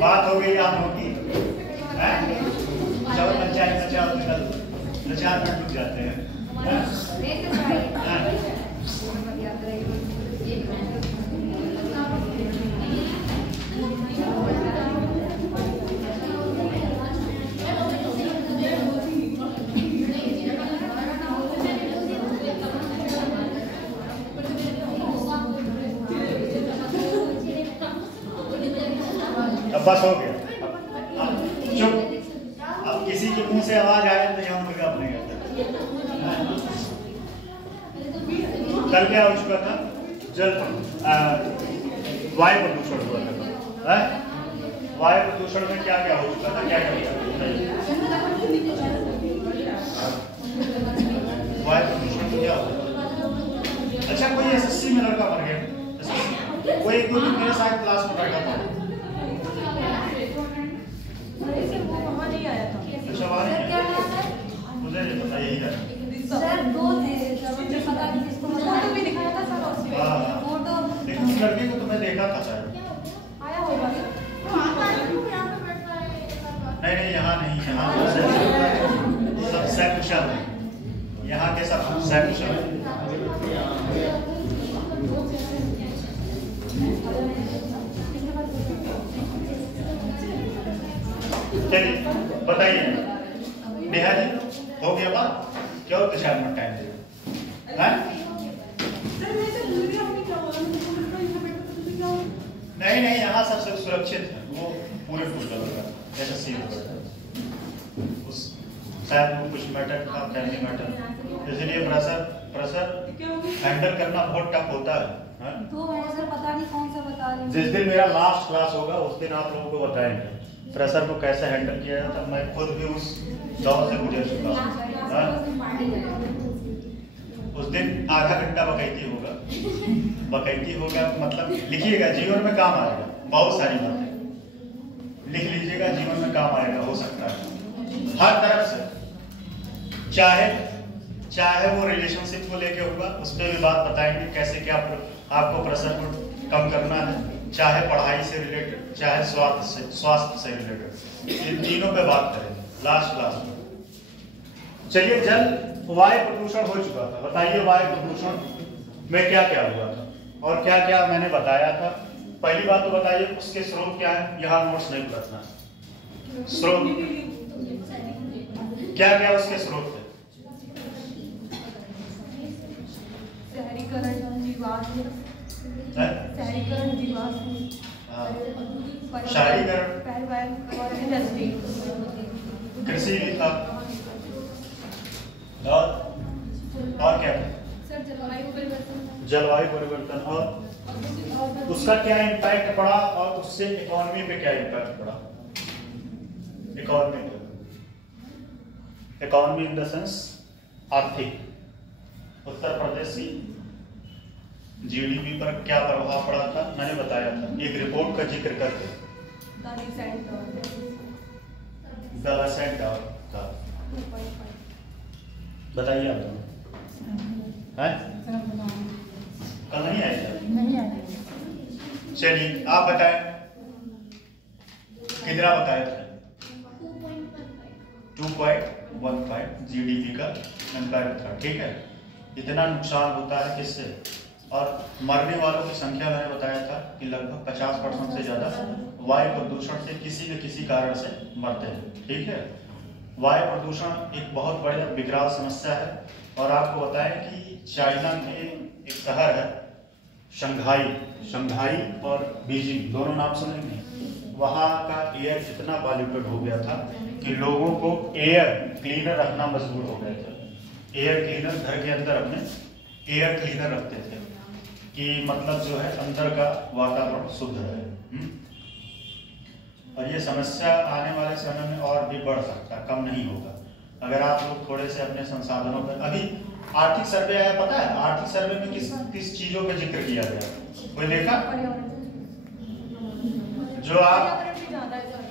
बात हो गई आप लोग की, जब पंचायत में चार मिनट रुक जाते हैं। अब बस हो गया, चुप। अब किसी के मुंह से आवाज आए तो यहाँ मुर्गा बनेगा। कल क्या हो चुका था? जल वायु प्रदूषण हुआ था। वायु प्रदूषण में क्या क्या हो चुका था, क्या क्या हुआ? वायु प्रदूषण में क्या हुआ? अच्छा, कोई एसएससी में लड़का मर गया, कोई एक दो दिन मेरे साथ क्लास में बैठा था। अच्छा, वहाँ नहीं आया, मुझे नहीं पता, यही है सर। दो थे, मुझे पता नहीं किसको, फोटो भी दिखाया था सर। फोटो उस लड़के को तो मैं देखा था शायद, आया होगा। नहीं, यहाँ नहीं, यहाँ सब सकुशल है, यहाँ के सब सकुशल है। चलिए बताइए, नेहा जी हो गया बात? क्या होता 4 मिनट टाइम दे? नहीं, यहाँ सब सुरक्षित है, वो पूरे फुल का एसएससी उस शायद वो कुछ मैटर था, फैमिली मैटर, इसलिए प्रेशर हैंडल करना बहुत टफ होता है। तो सर पता नहीं कौन सा बता रहे हैं। जिस दिन मेरा लास्ट क्लास होगा उस दिन आप लोगों को बताएंगे प्रेशर को कैसे हैंडल किया जाता है। मैं खुद भी उस दौर से गुजर चुका हूँ। उस दिन आधा घंटा बकैती होगा, मतलब लिखिएगा, जीवन में काम आएगा, बहुत सारी बातें लिख लीजिएगा, जीवन में काम आएगा, हो सकता है हर तरफ से। चाहे वो रिलेशनशिप को लेके होगा, उस पर भी बात बताएंगे कैसे क्या आपको प्रेशर को कम करना है, चाहे पढ़ाई से रिलेटेड, चाहे स्वास्थ्य से रिलेटेड, इन तीनों पे बात करेंगे लास्ट क्लास में। चलिए, वायु प्रदूषण हो चुका था, बताइए वायु प्रदूषण में क्या क्या हुआ था और क्या क्या मैंने बताया था। पहली बात तो बताइए उसके स्रोत क्या है, यहाँ नोट्स नहीं रखना। स्रोत क्या क्या उसके स्रोत थे? शहरीकरण, कृषि भी था, और क्या? जलवायु परिवर्तन, और उसका क्या इम्पैक्ट पड़ा और उससे इकोनॉमी पे क्या इम्पैक्ट पड़ा? इकोनॉमी इन द सेंस आर्थिक। उत्तर प्रदेश की जीडीपी पर क्या प्रभाव पड़ा था, मैंने बताया था, एक रिपोर्ट का जिक्र करके। बताइए आप लोग, कल नहीं आए? चलिए आप बताएं, कितना बताया था? 2.15 जीडीपी का इम्पैक्ट था, ठीक है। इतना नुकसान होता है किससे, और मरने वालों की संख्या मैंने बताया था कि लगभग 50% से ज्यादा वायु प्रदूषण से किसी न किसी कारण से मरते हैं, ठीक है। वायु प्रदूषण एक बहुत बड़ी विकराल समस्या है, और आपको बताएं कि चाइना में एक शहर है शंघाई और बीजिंग, दोनों नाम सुनेंगे। वहाँ का एयर इतना पॉल्यूटेड हो गया था कि लोगों को एयर क्लीनर रखना मजबूर हो गए थे। एयर क्लीनर घर के अंदर अपने एयर क्लीनर रखते थे कि मतलब जो है अंदर का वातावरण शुद्ध रहे। और ये समस्या आने वाले समय में और भी बढ़ सकता है, कम नहीं होगा अगर आप लोग थोड़े से अपने संसाधनों पर। अभी आर्थिक सर्वे आया, पता है आर्थिक सर्वे में किस चीजों पे जिक्र किया गया, कोई देखा? जो आप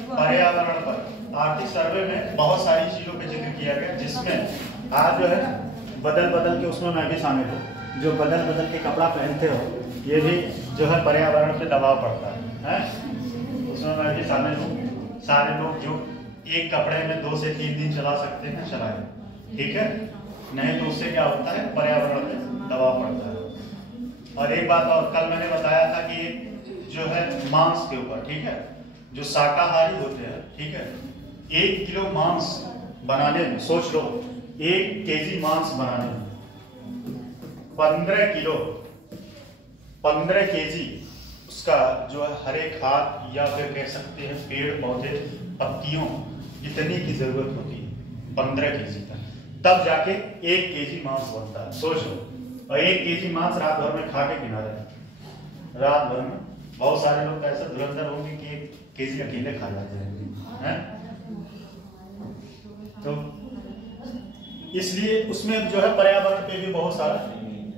पर्यावरण पर आर्थिक सर्वे में बहुत सारी चीजों पे जिक्र किया गया, जिसमें आज जो है बदल बदल के, उसमें मैं भी शामिल हूँ, जो बदल बदल के कपड़ा पहनते हो, ये भी जो है पर्यावरण पे दबाव पड़ता है? उसमें मैं भी शामिल हूँ। सारे लोग जो एक कपड़े में 2 से 3 दिन चला सकते हैं, चलाएं, ठीक है? नहीं तो उससे क्या होता है, पर्यावरण पे दबाव पड़ता है। और एक बात और, कल मैंने बताया था कि जो है मांस के ऊपर, ठीक है, जो शाकाहारी होते हैं, ठीक है, 1 किलो मांस बनाने में, सोच लो 1 केजी मांस बनाने में 15 केजी उसका जो है हरे खाद या फिर कह सकते हैं पेड़ पौधे पत्तियों इतनी की जरूरत होती है, 15 केजी का, तब जाके 1 केजी मांस बनता है। सोच लो, और 1 केजी मांस रात भर में खा के किनारे, रात भर में बहुत सारे लोग ऐसे धुरंधर होंगे कि 1 केजी अकेले खा जाते हैं। तो इसलिए उसमें जो है पर्यावरण पे भी बहुत सारा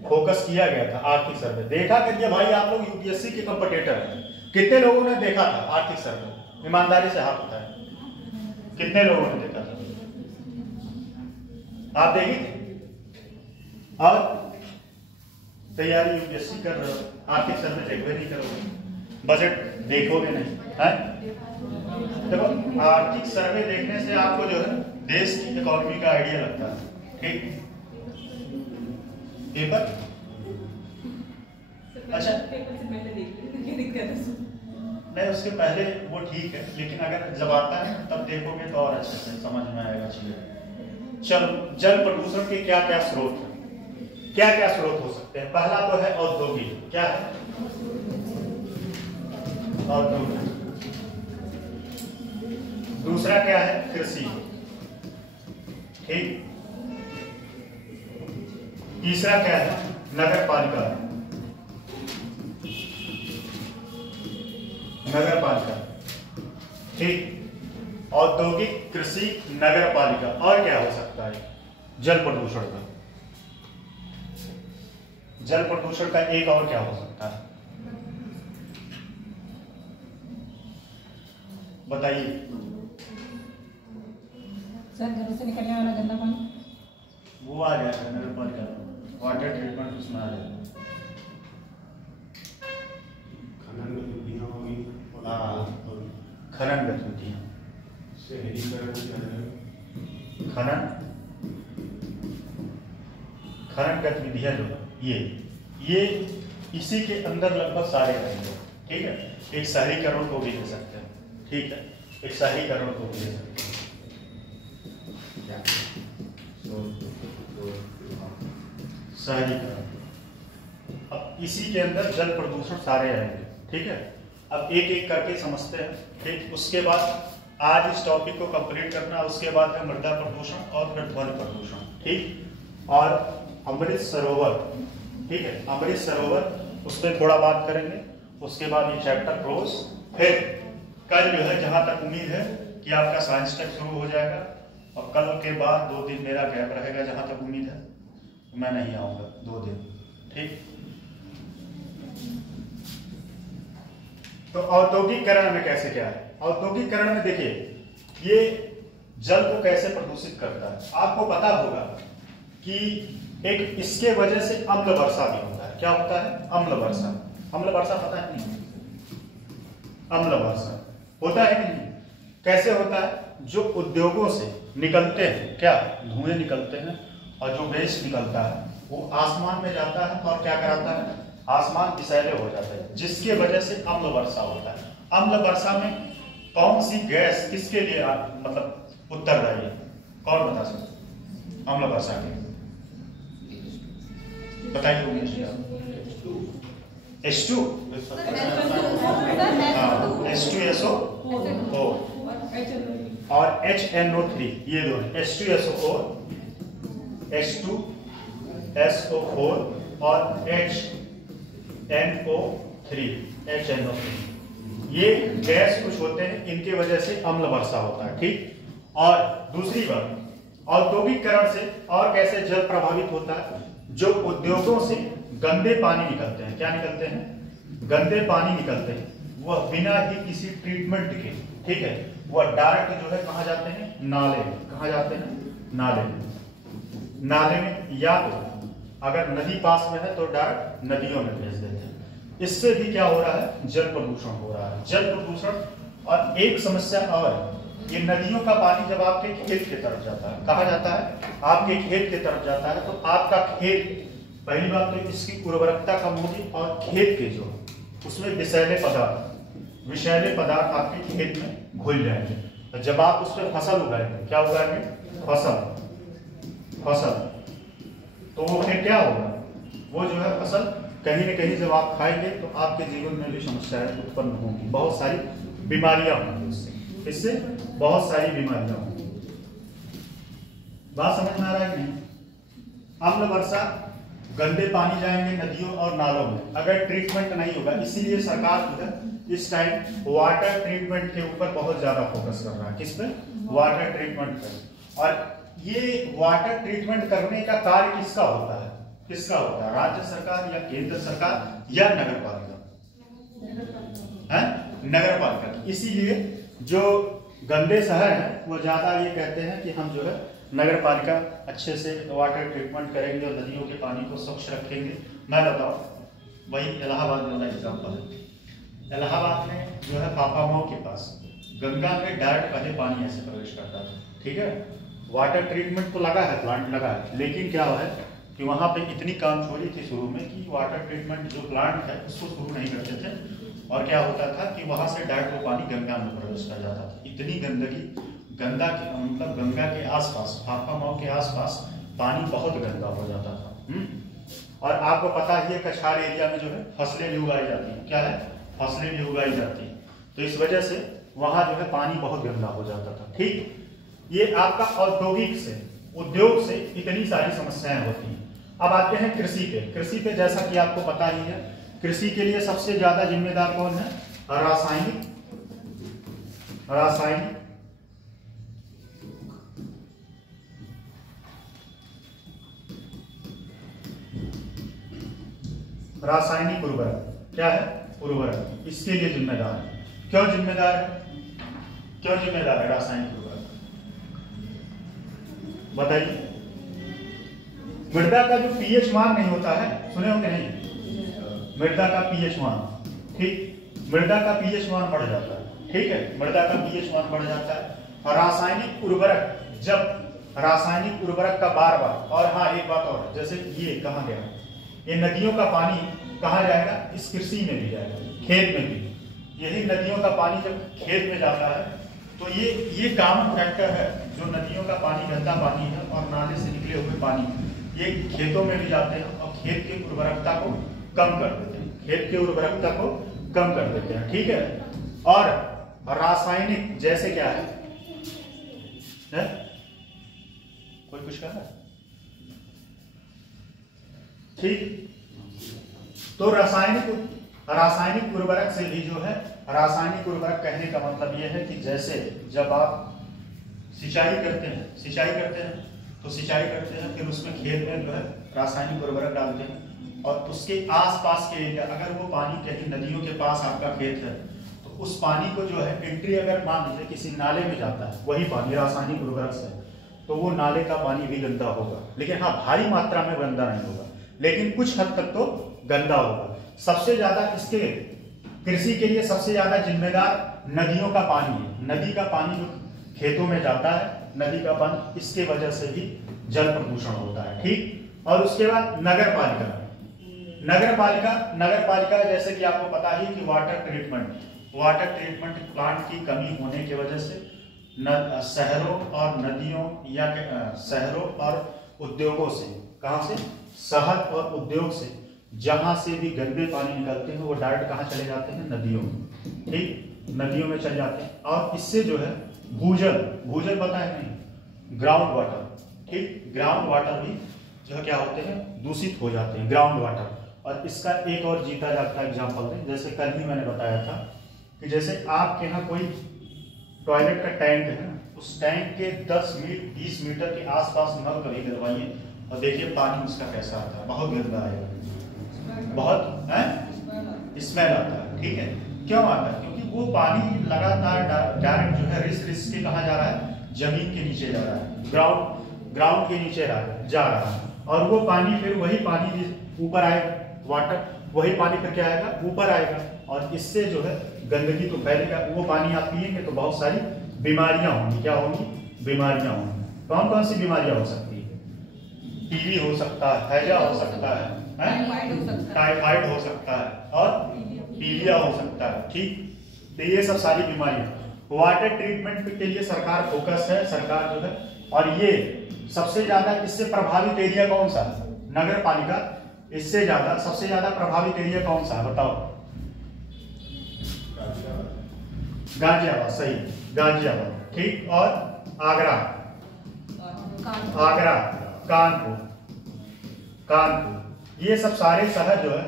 फोकस किया गया था। आर्थिक सर्वे देखा करिए भाई, आप लोग यूपीएससी के कॉम्पिटिटर हैं, कितने लोगों ने देखा था आर्थिक सर्वे? ईमानदारी से हाथ उठाएं, कितने लोगों ने देखा था? आप देखी थी? और तैयारी यूपीएससी कर रहे हो, आर्थिक सर्वे देखोगे नहीं, करोगे, बजट देखोगे नहीं, है? देखो, आर्थिक सर्वे देखने से आपको जो है देश की इकोनॉमी का आइडिया लगता है, ठीक? पेपर अच्छा नहीं, उसके पहले वो ठीक है, लेकिन अगर जब आता है तब देखोगे तो और अच्छे से समझ में आएगा चीजें। चलो, जल प्रदूषण के क्या क्या स्रोत हैं, क्या क्या स्रोत हो सकते हैं? पहला तो है औद्योगिक, क्या है? औद्योगिक। दूसरा क्या है? कृषि, ठीक। तीसरा क्या है? नगर पालिका, नगर पालिका, ठीक। औद्योगिक, कृषि, नगर पालिका। और क्या हो सकता है जल प्रदूषण का? जल प्रदूषण का एक और क्या हो सकता है, बताइए? सर, घरों से निकलने वाला गंदा पानी, वो आ जाएगा नगर पालिका, वाटर ट्रीटमेंट उसमें आ जाएगा। खनन गतिविधियां होगी, हाँ, खनन गतिविधियां, खनन गतिविधियां जो है ये इसी के अंदर लगभग सारे रहेंगे, ठीक है। एक शहरीकरण को भी ले सकते हैं, ठीक है, एक शहरीकरण को भी ले सकते हैं। शहरीकरण, अब इसी के अंदर जल प्रदूषण सारे रहेंगे, ठीक है। अब एक एक करके समझते हैं, ठीक। उसके बाद आज इस टॉपिक को कंप्लीट करना, उसके बाद है मृदा प्रदूषण और फिर ध्वनि प्रदूषण, ठीक। और अमृत सरोवर, ठीक है, अमृत सरोवर, उसमें थोड़ा बात करेंगे। उसके बाद ये चैप्टर क्लोज। फिर कल जो है, जहां तक उम्मीद है कि आपका साइंस टेक शुरू हो जाएगा, और कल के बाद 2 दिन मेरा गैप रहेगा, जहां तक उम्मीद है मैं नहीं आऊंगा 2 दिन, ठीक। तो औद्योगिकरण में कैसे क्या है? औद्योगिकरण में देखिए, ये जल को कैसे प्रदूषित करता है। आपको पता होगा कि एक इसके वजह से अम्ल वर्षा भी होता है। क्या होता है? अम्ल वर्षा। अम्ल वर्षा पता है नहीं? अम्ल वर्षा होता है कि नहीं? कैसे होता है? जो उद्योगों से निकलते हैं, क्या धुएं निकलते हैं, और जो वेस्ट निकलता है वो आसमान में जाता है, और क्या कराता है? आसमान विषैले हो जाता है, जिसके वजह से अम्ल वर्षा होता है। अम्ल वर्षा में कौन सी गैस किसके लिए मतलब उत्तरदायी है? कौन बता सकते? अम्ल वर्षा के बताइए। H2, H2SO और HNO3, ये दोनों H2SO4, H2SO4 और HNO3, ये गैस कुछ होते हैं, इनके वजह से अम्ल वर्षा होता है, ठीक। और दूसरी बात, औद्योगिकरण से और कैसे जल प्रभावित होता है? जो उद्योगों से गंदे पानी निकलते हैं, क्या निकलते हैं? गंदे पानी निकलते हैं, वह बिना ही किसी ट्रीटमेंट के, ठीक है, वह डायरेक्ट जो है कहाँ जाते हैं? नाले में। कहाँ जाते हैं? नाले में। नाले में, या तो अगर नदी पास में है तो डायरेक्ट नदियों में भेज देते हैं। इससे भी क्या हो रहा है, जल प्रदूषण हो रहा है, जल प्रदूषण। और एक समस्या और, ये नदियों का पानी जब आपके खेत की तरफ जाता है, कहा जाता है आपके खेत की तरफ जाता है, तो आपका खेत, पहली बात तो इसकी उर्वरकता कम होगी, और खेत के जो उसमें विषैले पदार्थ आपके खेत में घुल जाएंगे। तो जब आप उस पर फसल उगाएंगे, क्या उगाएंगे, फसल, तो वो फिर क्या होगा, वो जो है फसल कहीं न कहीं जब आप खाएंगे तो आपके जीवन में भी समस्याएं उत्पन्न होंगी, बहुत सारी बीमारियां होंगी, इससे बहुत सारी बीमारियां होंगी। बात समझ में आ रहा है कि नहीं? अम्ल वर्षा, गंदे पानी जाएंगे नदियों और नालों में अगर ट्रीटमेंट नहीं होगा। इसीलिए सरकार जो है इस टाइम वाटर ट्रीटमेंट के ऊपर बहुत ज्यादा फोकस कर रहा है। किस पे? वाटर ट्रीटमेंट पे। और ये वाटर ट्रीटमेंट करने का कार्य किसका होता है? किसका होता है? राज्य सरकार या केंद्र सरकार या नगर पालिका? नगर पालिका। इसीलिए जो गंदे शहर हैं वो ज्यादा ये कहते हैं कि हम जो है नगर पालिका अच्छे से वाटर ट्रीटमेंट करेंगे और नदियों के पानी को स्वच्छ रखेंगे। मैं बताऊं, वही इलाहाबाद वाला एग्जाम्पल है। इलाहाबाद में जो है पापामाऊ के पास गंगा में डायरेक्ट पहले पानी ऐसे प्रवेश करता था, ठीक है। वाटर ट्रीटमेंट तो लगा है, प्लांट लगा है, लेकिन क्या है कि वहाँ पे इतनी कामचोरी थी शुरू में कि वाटर ट्रीटमेंट जो प्लांट है उसको शुरू नहीं करते थे, और क्या होता था कि वहाँ से डायरेक्ट वो पानी गंगा में प्रवेश कर जाता था। इतनी गंदगी, मतलब गंगा के आसपास, पापामाऊ के आसपास पानी बहुत गंदा हो जाता था। और आपको पता ही है कछार एरिया में जो है फसलें भी उगाई जाती हैं। क्या है? फसलें भी उगाई जाती हैं, तो इस वजह से वहाँ जो है पानी बहुत गंदा हो जाता था, ठीक। ये आपका औद्योगिक से, उद्योग से इतनी सारी समस्याएं होती हैं। अब आते हैं कृषि पे। कृषि पे जैसा कि आपको पता ही है, कृषि के लिए सबसे ज्यादा जिम्मेदार कौन है? रासायनिक उर्वरक। क्या है? उर्वरक इसके लिए जिम्मेदार है। क्यों जिम्मेदार है? क्यों जिम्मेदार है रासायनिक उर्वरक? बताइए। मृदा का जो पीएच मान नहीं होता है, सुने होंगे नहीं? मृदा का पीएच मान, ठीक, मृदा का पीएच मान बढ़ जाता है, ठीक है, मृदा का पीएच मान बढ़ जाता है। और रासायनिक उर्वरक, जब रासायनिक उर्वरक का बार बार, और हाँ एक बात और, जैसे ये कहाँ गया, ये नदियों का पानी कहाँ जाएगा? इस कृषि में भी जाएगा, खेत में भी। यही नदियों का पानी जब खेत में जाता है तो ये कॉमन फैक्टर है, जो नदियों का पानी गंदा पानी है और नाले से निकले हुए पानी ये खेतों में भी जाते हैं और खेत की उर्वरकता को कम कर देते हैं, खेत की उर्वरकता को कम कर देते हैं, ठीक है। और रासायनिक जैसे क्या है? कोई कुछ कहा? ठीक, तो रासायनिक उर्वरक से भी जो है, रासायनिक उर्वरक कहने का मतलब यह है कि जैसे जब आप सिंचाई करते हैं तो सिंचाई करते हैं, फिर उसमें खेत में जो है रासायनिक उर्वरक डालते हैं, और उसके आसपास के एरिया, अगर वो पानी कहीं नदियों के पास आपका खेत है तो उस पानी को जो है एंट्री, अगर मान लीजिए किसी नाले में जाता है वही पानी रासायनिक उर्वरक से, तो वो नाले का पानी भी गंदा होगा, लेकिन हाँ भारी मात्रा में गंदा नहीं होगा, लेकिन कुछ हद तक तो गंदा होगा। सबसे ज्यादा इसके कृषि के लिए सबसे ज्यादा जिम्मेदार नदियों का पानी है। नदी का पानी जो खेतों में जाता है, नदी का पानी, इसके वजह से भी जल प्रदूषण होता है, ठीक। और उसके बाद नगर पालिका जैसे कि आपको पता ही कि वाटर ट्रीटमेंट प्लांट की कमी होने की वजह से शहरों और नदियों या शहरों और उद्योगों से, कहां से? शहर और उद्योग से जहां से भी गंदे पानी निकलते हैं वो डायरेक्ट कहां चले जाते हैं? नदियों में, ठीक, नदियों में चले जाते हैं। और इससे जो है भूजल पता है नहीं? ग्राउंड वाटर, ठीक, ग्राउंड वाटर भी जो है क्या होते हैं? दूषित हो जाते हैं, ग्राउंड वाटर। और इसका एक और जीता जागता एग्जाम्पल है, जैसे कल ही मैंने बताया था कि जैसे आपके यहाँ कोई टॉयलेट का टैंक है, उस टैंक के 10-20 मीटर के आसपास नल कभी डलवाइए और देखिए पानी उसका कैसा आता है, बहुत गंदा आएगा, बहुत स्मेल आता है, ठीक है। क्यों आता है? क्योंकि वो पानी लगातार डायरेक्ट जो है रिस के कहाँ जा रहा है? जमीन के नीचे जा रहा है, ग्राउंड के नीचे जा रहा है, और वो पानी फिर वही पानी ऊपर आएगा, वाटर वही पानी फिर क्या आएगा, ऊपर आएगा, और इससे जो है गंदगी तो फैलेगा। वो पानी आप पिएंगे तो बहुत सारी बीमारियां होंगी। क्या होंगी? बीमारियां होंगी। कौन कौन सी बीमारियां हो सकती है? टीबी हो सकता है, हैजा हो सकता है, टाइफाइड हो सकता है, और पीलिया हो सकता है। ठीक, तो ये सब सारी बीमारियां। वाटर ट्रीटमेंट के लिए सरकार फोकस है, सरकार जो है, और ये सबसे ज्यादा इससे प्रभावित एरिया कौन सा है? नगर पालिका इससे ज्यादा, सबसे ज्यादा प्रभावित एरिया कौन सा है बताओ? गाजियाबाद, सही, गाजियाबाद। ठीक, और आगरा, आगरा, कानपुर, कानपुर, ये सब सारे शहर जो है,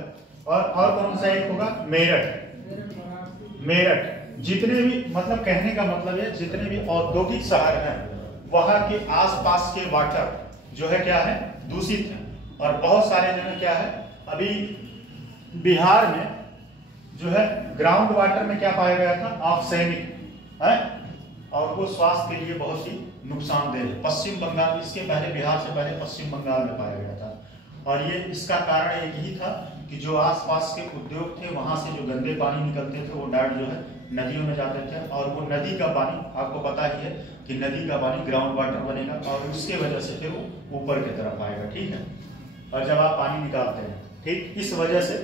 और कौन सा एक होगा? मेरठ, मेरठ। जितने भी, मतलब कहने का मतलब है जितने भी औद्योगिक शहर हैं वहां के आसपास के वाटर जो है क्या है? दूषित है। और बहुत सारे जो है क्या है, अभी बिहार में जो है ग्राउंड वाटर में क्या पाया गया था? आर्सेनिक है, और वो स्वास्थ्य के लिए बहुत ही नुकसानदेह है। पश्चिम बंगाल, इसके पहले बिहार से पहले पश्चिम बंगाल में पाया गया था, और ये इसका कारण एक ही था कि जो आसपास के उद्योग थे वहां से जो गंदे पानी निकलते थे वो डायरेक्ट जो है नदियों में जाते थे, और वो नदी का पानी, आपको पता ही है कि नदी का पानी ग्राउंड वाटर बनेगा, और उसके वजह से फिर वो ऊपर की तरफ आएगा। ठीक है, और जब आप पानी निकालते हैं, ठीक, इस वजह से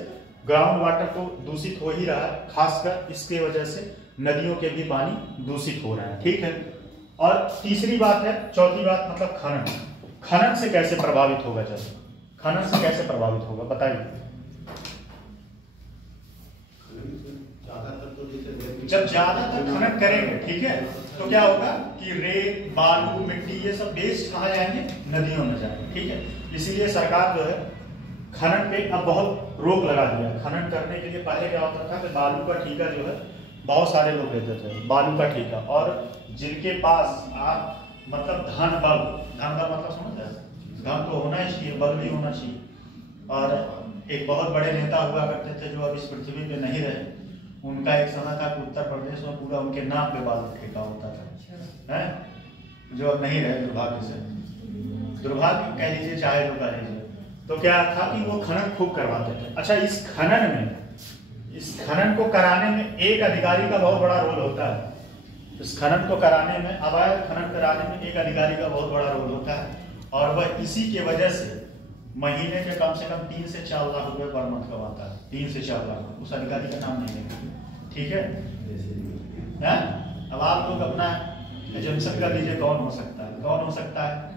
ग्राउंड वाटर तो दूषित हो ही रहा है, खासकर इसके वजह से नदियों के भी पानी दूषित हो रहा है। ठीक है, और तीसरी बात है, चौथी बात मतलब खनन। खनन से कैसे प्रभावित होगा? जैसे खनन से कैसे प्रभावित होगा बताइए? जब ज्यादातर खनन करेंगे, ठीक है, तो क्या होगा कि रेत, बालू, मिट्टी, ये सब वेस्ट कहाँ जाएंगे? नदियों में जाएंगे। ठीक है, इसीलिए सरकार जो है खनन पे अब बहुत रोक लगा दिया। खनन करने के लिए पहले क्या होता था कि बालू का ठेका जो है बहुत सारे लोग लेते थे, बालू का ठेका, और जिनके पास आप मतलब धन बल, धन का मतलब समझ रहे, धन तो होना ही चाहिए, बल भी होना चाहिए। और एक बहुत बड़े नेता हुआ करते थे जो अब इस पृथ्वी पे नहीं रहे, उनका एक समय था कि उत्तर प्रदेश में पूरा उनके नाम पे बालू ठेका होता था, है, जो अब नहीं रहे दुर्भाग्य से, दुर्भाग्य कह लीजिए चाहे तो कह लीजिए। तो क्या था कि वो खनन खूब करवाते थे। अच्छा, इस खनन में, इस खनन को कराने में एक अधिकारी का बहुत बड़ा रोल होता है। इस खनन को कराने में, अवैध खनन कराने में एक अधिकारी का बहुत बड़ा रोल होता है, और वह इसी के वजह से महीने के कम से कम 3 से 4 लाख रुपए पर मंथ कमाता है। 3 से 4 लाख। उस अधिकारी का नाम नहीं लेंगे, ठीक है? अब आप लोग अपना एजम्पशन कर लीजिए कौन हो सकता है, कौन हो सकता है,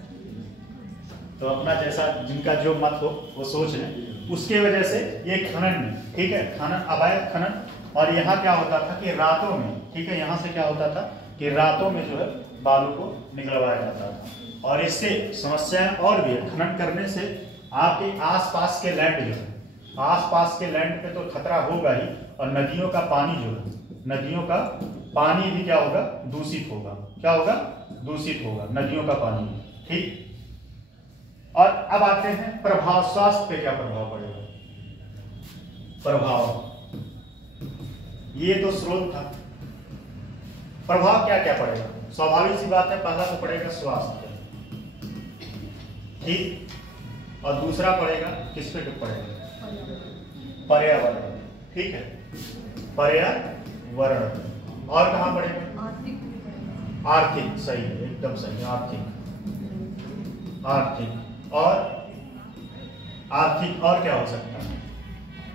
तो अपना जैसा जिनका जो मत हो वो सोच लें। उसके वजह से ये खनन में, ठीक है, खनन, अवैध खनन। और यहाँ क्या होता था कि रातों में, ठीक है, यहाँ से क्या होता था कि रातों में जो है बालू को निकलवाया जाता था। और इससे समस्याएं और भी है। खनन करने से आपके आसपास के लैंड जो है, आसपास के लैंड पे तो खतरा होगा ही, और नदियों का पानी जो है, नदियों का पानी भी क्या होगा? दूषित होगा। क्या होगा? दूषित होगा नदियों का पानी, ठीक। और अब आते हैं प्रभाव, स्वास्थ्य पे क्या प्रभाव पड़ेगा? प्रभाव, ये तो स्रोत था। प्रभाव क्या क्या पड़ेगा? स्वाभाविक सी बात है, पहला तो पड़ेगा स्वास्थ्य, ठीक, और दूसरा पड़ेगा किस पे पड़ेगा? पर्यावरण, ठीक है, पर्यावरण। और कहां पड़ेगा? आर्थिक, सही है, एकदम सही, आर्थिक, आर्थिक। और आर्थिक और क्या हो सकता है?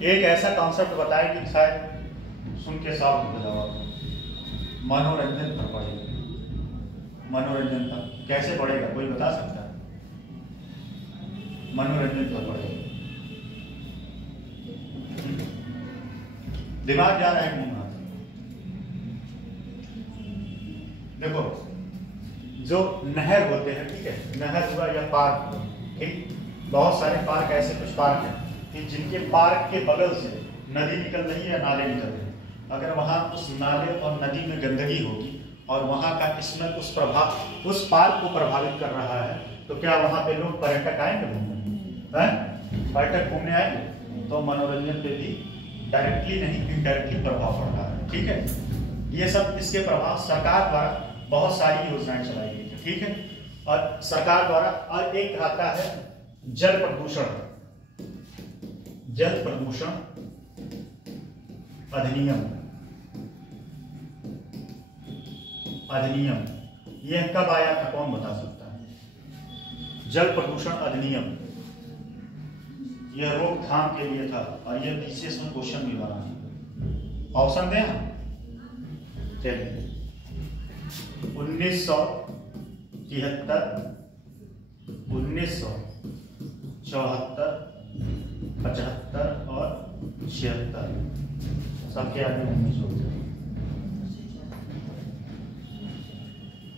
एक ऐसा कॉन्सेप्ट बताएं कि शायद सुन के साफ हो जाओ। मनोरंजन पर पड़ेगा। मनोरंजन पर कैसे पड़ेगा, कोई बता सकता है? मनोरंजन पर पड़ेगा। दिमाग जा रहा है नहीं? देखो, जो नहर होते हैं, ठीक है, नहर हुआ या पार्क हुआ, ठीक, बहुत सारे पार्क, ऐसे कुछ पार्क हैं कि जिनके पार्क के बगल से नदी निकल रही है या नाले निकल रहे हैं। अगर वहां उस नाले और नदी में गंदगी होगी और वहां का स्मेल उस पार्क को प्रभावित कर रहा है, तो क्या वहां पे लोग पर्यटक आएंगे घूमने? पर्यटक घूमने आएंगे, तो मनोरंजन पे भी डायरेक्टली नहीं इनडायरेक्टली प्रभाव पड़ रहा है, ठीक है। ये सब इसके प्रभाव सरकार द्वारा बहुत सारी योजनाएं चलाई गई थी, ठीक है। और सरकार द्वारा, और एक आता है जल प्रदूषण अधिनियम। यह कब आया था, कौन बता सकता है? जल प्रदूषण अधिनियम, यह रोकथाम के लिए था, और यह विशेष में क्वेश्चन भी बना है। ऑप्शन दें हम? चलिए 1973, 1974, 75 और 76। सबके आगे 1900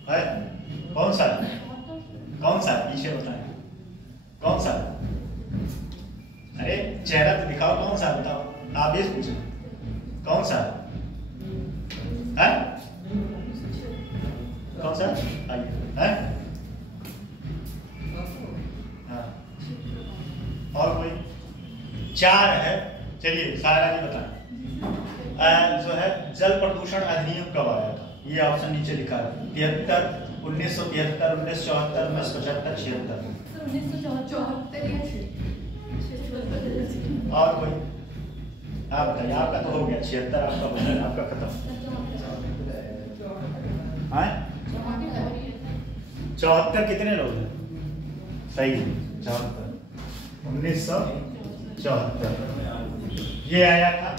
है। कौन सा पीछे बताए, कौन सा? अरे चेहरा तो दिखाओ, कौन सा बताओ, आप ये पूछो कौन सा है? कौन सा आइए है? हाँ। और कोई? 4 है। चलिए सारा जी बताएं। जो है जल प्रदूषण अधिनियम कब आया था? ये ऑप्शन नीचे लिखा है। 73, 1973, 1974, 1975, 76। और कोई? आप बताइए, आपका तो हो गया 76, आपका बना, आपका खत्म। 74 कितने लोग हैं? सही है 74, 1974। ये आया था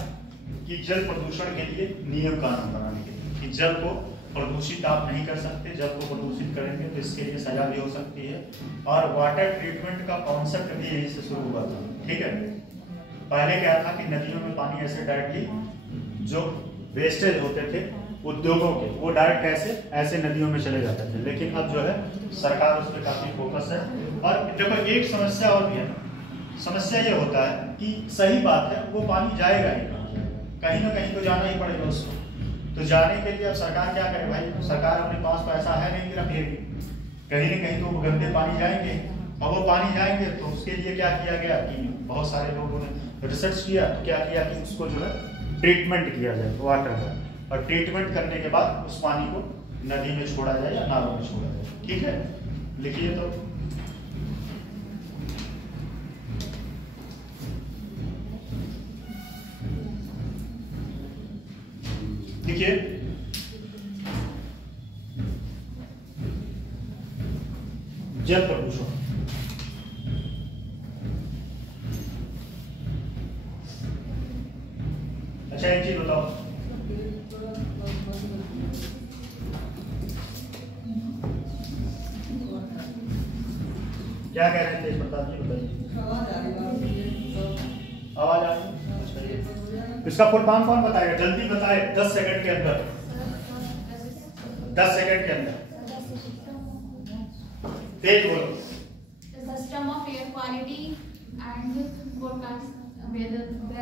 कि जल प्रदूषण के लिए नियम कानून बनाने के लिए, कि जल को प्रदूषित आप नहीं कर सकते, जल को प्रदूषित करेंगे तो इसके लिए सजा भी हो सकती है। और वाटर ट्रीटमेंट का कॉन्सेप्ट भी यही से शुरू हुआ था। ठीक है, पहले क्या था कि नदियों में पानी ऐसे डायरेक्टली जो वेस्टेज होते थे उद्योगों के, वो डायरेक्ट ऐसे नदियों में चले जाते थे। लेकिन अब जो है सरकार उस पर काफी फोकस है। और देखो एक समस्या और भी है, समस्या ये होता है कि सही बात है वो पानी जाएगा ही, कहीं ना कहीं तो जाना ही पड़ेगा उसको। तो जाने के लिए अब सरकार क्या करे भाई, सरकार अपने पास पैसा है नहीं कि रखेगी, कहीं ना कहीं तो वो गंदे पानी जाएंगे। और वो पानी जाएंगे तो उसके लिए क्या किया गया कि बहुत सारे लोगों ने रिसर्च किया, तो क्या किया कि उसको जो है ट्रीटमेंट किया जाए वाटर का, और ट्रीटमेंट करने के बाद उस पानी को नदी में छोड़ा जाए या नालों में छोड़ा जाए। ठीक है, लिखिए तो। देखिए जल प्रदूषण, अच्छा एक चीज बताओ, क्या कह रहे थे प्रताप जी, बताइए। आवाज आ रही है? इसका फुल फॉर्म कौन बताएगा, जल्दी बताए 10 सेकंड के अंदर, 10 सेकंड के अंदर तेज बोलो। System of air quality and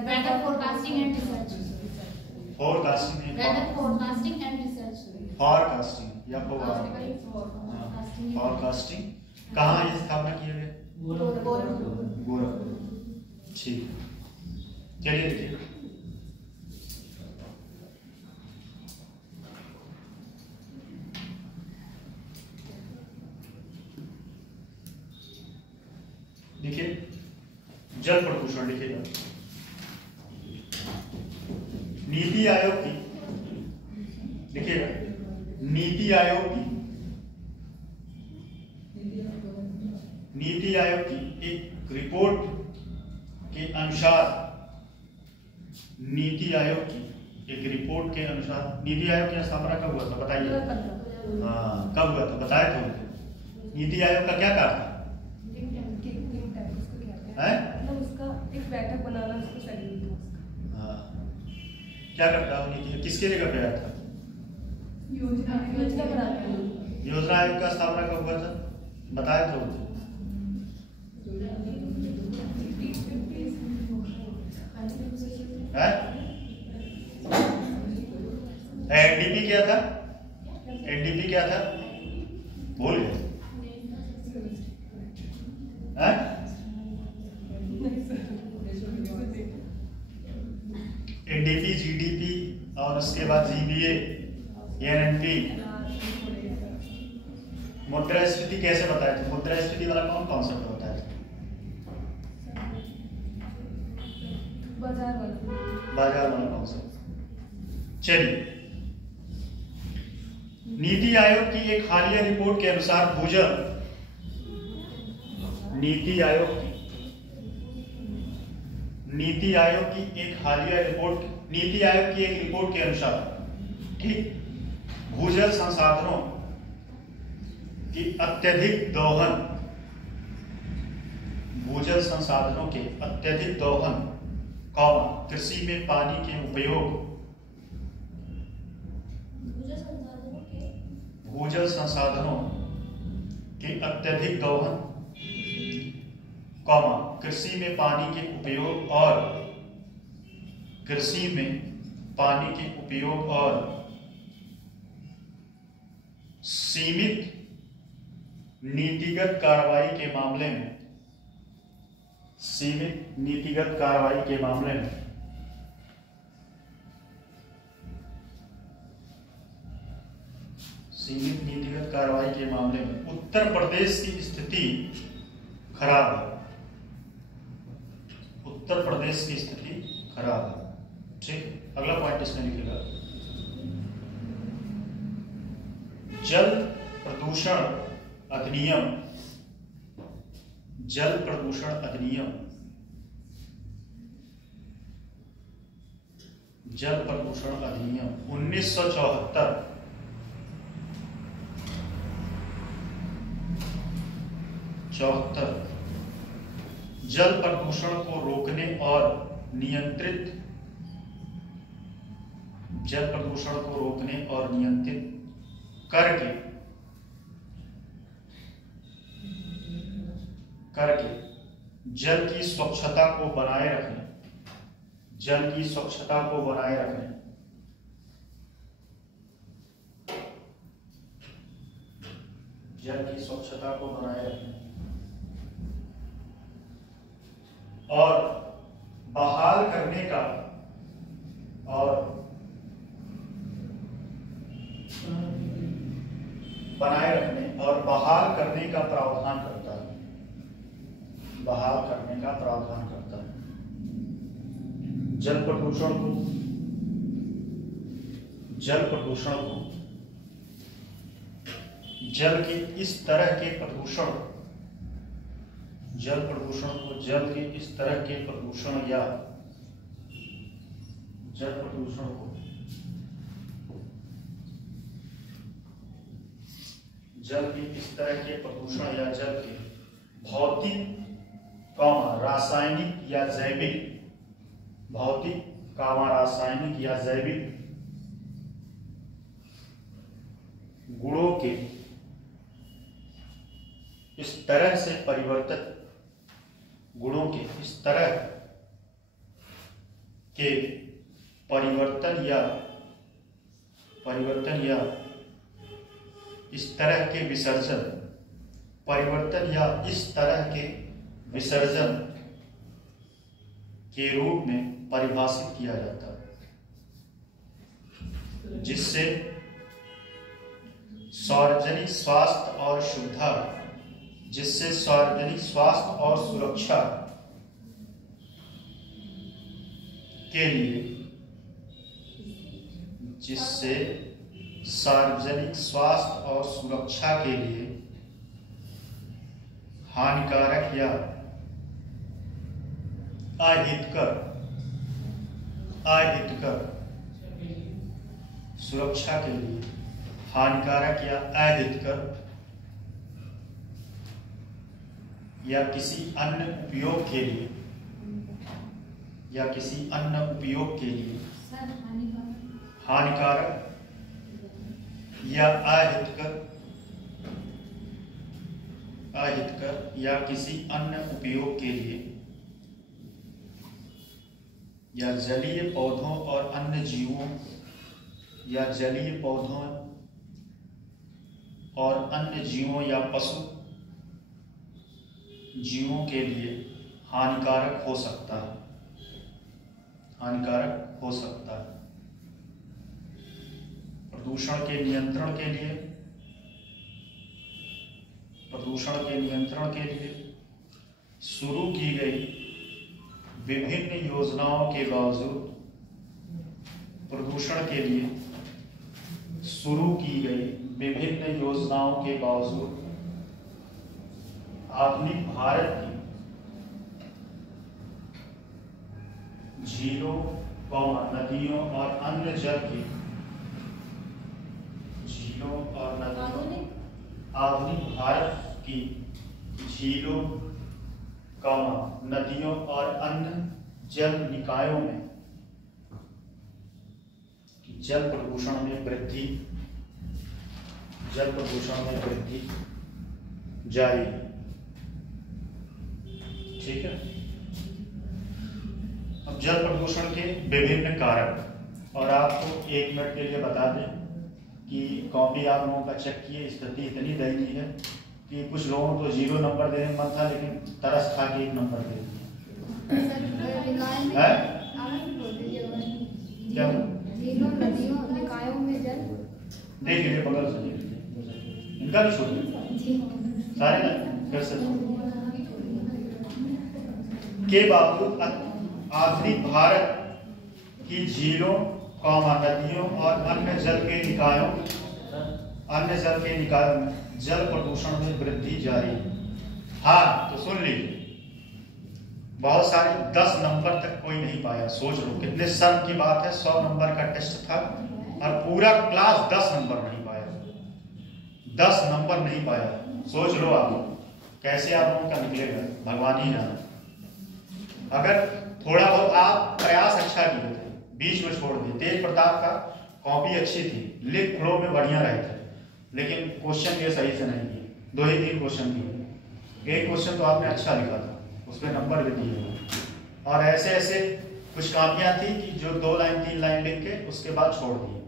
weather forecasting and research. Forecasting Weather forecasting and research. Forecasting या फोरकास्टिंग कहाँ ये स्थापना किया गया? गोरखपुर। ठीक, चलिए देखिए देखिए जल प्रदूषण लिखिएगा। नीति आयोग की, देखिएगा नीति आयोग की एक रिपोर्ट के अनुसार, नीति आयोग की एक रिपोर्ट के अनुसार, नीति आयोग की स्थापना कब हुआ था बताइए? हाँ कब हुआ था बताए थे? नीति आयोग का क्या कार्य था? मतलब उसका एक बैठक बनाना, उसको शेड्यूल था। हाँ क्या करता है नीति, किसके लिए गया था? योजना बनाता है। योजना आयोग का स्थापना कब हुआ था बताए तो? एनडीपी क्या था? एनडीपी क्या था भूल गए? एनडीपी, जीडीपी और उसके बाद जीबीए, एनएनपी, मुद्रास्फीति स्थिति कैसे बताए थे? मुद्रा स्थिति वाला कौन कॉन्सेप्ट होता है? बाजार वाला। बाजार वाला कॉन्सेप्ट। चलिए, नीति आयोग की एक हालिया रिपोर्ट के अनुसार भूजल, नीति आयोग की एक हालिया रिपोर्ट, नीति आयोग की एक रिपोर्ट के अनुसार, ठीक, भूजल संसाधनों की अत्यधिक दोहन, भूजल संसाधनों के अत्यधिक दोहन, कृषि में पानी के उपयोग, भूजल संसाधनों के अत्यधिक दोहन, कृषि में पानी के उपयोग और कृषि में पानी के उपयोग और सीमित नीतिगत कार्रवाई के मामले में, सीमित नीतिगत कार्रवाई के मामले में सीमित नीतिगत कार्रवाई के मामले में उत्तर प्रदेश की स्थिति खराब है। उत्तर प्रदेश की स्थिति खराब है। ठीक, अगला पॉइंट इसमें लिखेगा, जल प्रदूषण अधिनियम, जल प्रदूषण अधिनियम, जल प्रदूषण अधिनियम 1974 जल प्रदूषण को रोकने और नियंत्रित, जल प्रदूषण को रोकने और नियंत्रित करके जल की स्वच्छता को बनाए रखने, जल की स्वच्छता को बनाए रखने, जल की स्वच्छता को बनाए रखने और बहाल करने का, और बनाए रखने और बहाल करने का प्रावधान करता है, बहाल करने का प्रावधान करता है। जल प्रदूषण को, जल प्रदूषण को, जल के इस तरह के प्रदूषण, जल प्रदूषण को, जल के इस तरह के प्रदूषण या जल प्रदूषण को, जल के इस तरह के प्रदूषण या जल के भौतिक, रासायनिक या जैविक, भौतिक, रासायनिक या जैविक गुणों के इस तरह से परिवर्तित, गुणों के इस तरह के परिवर्तन या इस तरह के विसर्जन, परिवर्तन या इस तरह के विसर्जन के रूप में परिभाषित किया जाता है, जिससे सार्वजनिक स्वास्थ्य और शुद्धता, जिससे सार्वजनिक स्वास्थ्य और सुरक्षा के लिए, जिससे सार्वजनिक स्वास्थ्य और सुरक्षा के लिए हानिकारक या अहितकर, सुरक्षा के लिए हानिकारक या अहितकर या किसी अन्य उपयोग के लिए, या किसी अन्य उपयोग के लिए हानिकारक या अहितकर या किसी अन्य उपयोग के लिए, या जलीय पौधों और अन्य जीवों, या जलीय पौधों और अन्य जीवों या पशु जीवों के लिए हानिकारक हो सकता है, हानिकारक हो सकता है। प्रदूषण के नियंत्रण के लिए, प्रदूषण के नियंत्रण के लिए शुरू की गई विभिन्न योजनाओं के बावजूद प्रदूषण के लिए शुरू की गई विभिन्न योजनाओं के बावजूद आधुनिक भारत की झीलों, नदियों और अन्य जल की झीलों और नदियों, आधुनिक भारत की झीलों, नदियों और अन्य जल निकायों में जल प्रदूषण में वृद्धि जारी है। ठीक है। अब जल प्रदूषण के विभिन्न कारक, और आपको 1 मिनट के लिए बता दें कि कॉपी आप लोगों का चेक किए, स्थिति इतनी दयनीय है कि कुछ लोगों को 0 नंबर देने में मन था, लेकिन तरस खा के 1 नंबर दे दिया। देख लीजिए बगल से, देख लीजिए, इनका भी छोड़ दीजिए सारे फिर से के बावजूद आधुनिक भारत की झीलों, नदियों और अन्य जल के निकायों में जल प्रदूषण में वृद्धि जारी है। हाँ, तो सुन लीजिए, बहुत सारे 10 नंबर तक कोई नहीं पाया। सोच लो कितने शर्म की बात है। 100 नंबर का टेस्ट था और पूरा क्लास 10 नंबर नहीं पाया। 10 नंबर नहीं पाया। सोच लो आप कैसे आप लोगों का निकलेगा, भगवान ही जाने। अगर थोड़ा बहुत आप प्रयास अच्छा किए थे, बीच में छोड़ दिए। तेज प्रताप का कॉपी अच्छी थी, लिख फ्लो में बढ़िया रहे थे, लेकिन क्वेश्चन ये सही से नहीं किए। 2 ही 3 क्वेश्चन किए। एक क्वेश्चन तो आपने अच्छा लिखा था, उसमें नंबर भी दिए। और ऐसे ऐसे कुछ कापियां थी कि जो 2 लाइन 3 लाइन लिख के उसके बाद छोड़ दिए।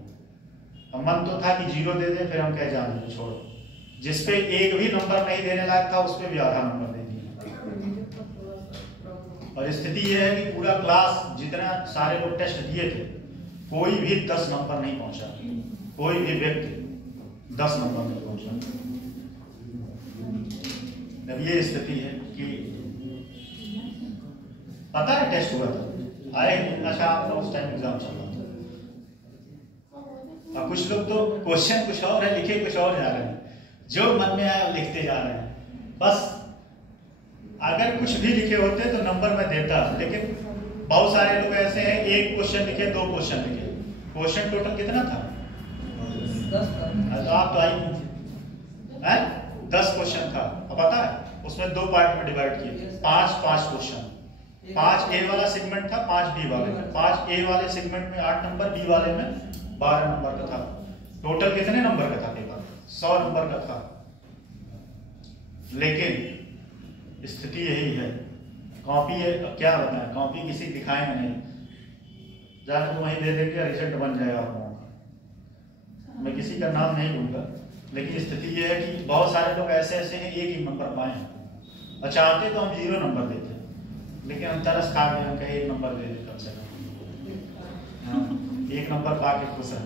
अब मन तो था कि 0 दे दे, फिर हम कह जाने छोड़। जिसपे एक भी नंबर नहीं देने लायक था, उसपे भी आधा नंबर दे दिया। और स्थिति यह है कि पूरा क्लास जितना सारे लोग टेस्ट दिए थे, कोई भी 10 नंबर नहीं पहुंचा। कोई भी व्यक्ति 10 नंबर नहीं पहुंचा। अब ये स्थिति है कि पता है टेस्ट हुआ था, आए। अच्छा, आपका उस टाइम एग्जाम चल रहा था और कुछ लोग तो क्वेश्चन कुछ और है, लिखे कुछ और जा रहे हैं। जो मन में आया लिखते जा रहे हैं। बस अगर कुछ भी लिखे होते तो नंबर में देता, लेकिन बहुत सारे लोग ऐसे हैं, 1 क्वेश्चन लिखे, 2 क्वेश्चन लिखे। क्वेश्चन टोटल कितना था? 10। तो आप तो आई 10 क्वेश्चन था। अब पता है उसमें 2 पार्ट में डिवाइड किए, 5 क्वेश्चन। 5 ए वाला सेगमेंट था, 5 बी वाले में। 5 ए वाले सेगमेंट में 8 नंबर, बी वाले में 12 नंबर का था। टोटल कितने नंबर का था पेपर? 100 नंबर का था। लेकिन स्थिति यही है, कॉपी है, क्या बताएं, कॉपी किसी दिखाएंगे नहीं, जाकर तो वहीं दे देंगे, रिजल्ट बन जाएगा आप लोगों का। मैं किसी का नाम नहीं लूंगा, लेकिन स्थिति यह है कि बहुत सारे लोग ऐसे ऐसे हैं, 1 ही नंबर पाए हैं। और चाहते तो हम 0 नंबर देते, लेकिन हम तरस खा गए, हम कहे 1 नंबर दे दे कम से कम। 1 नंबर पा के खुश है।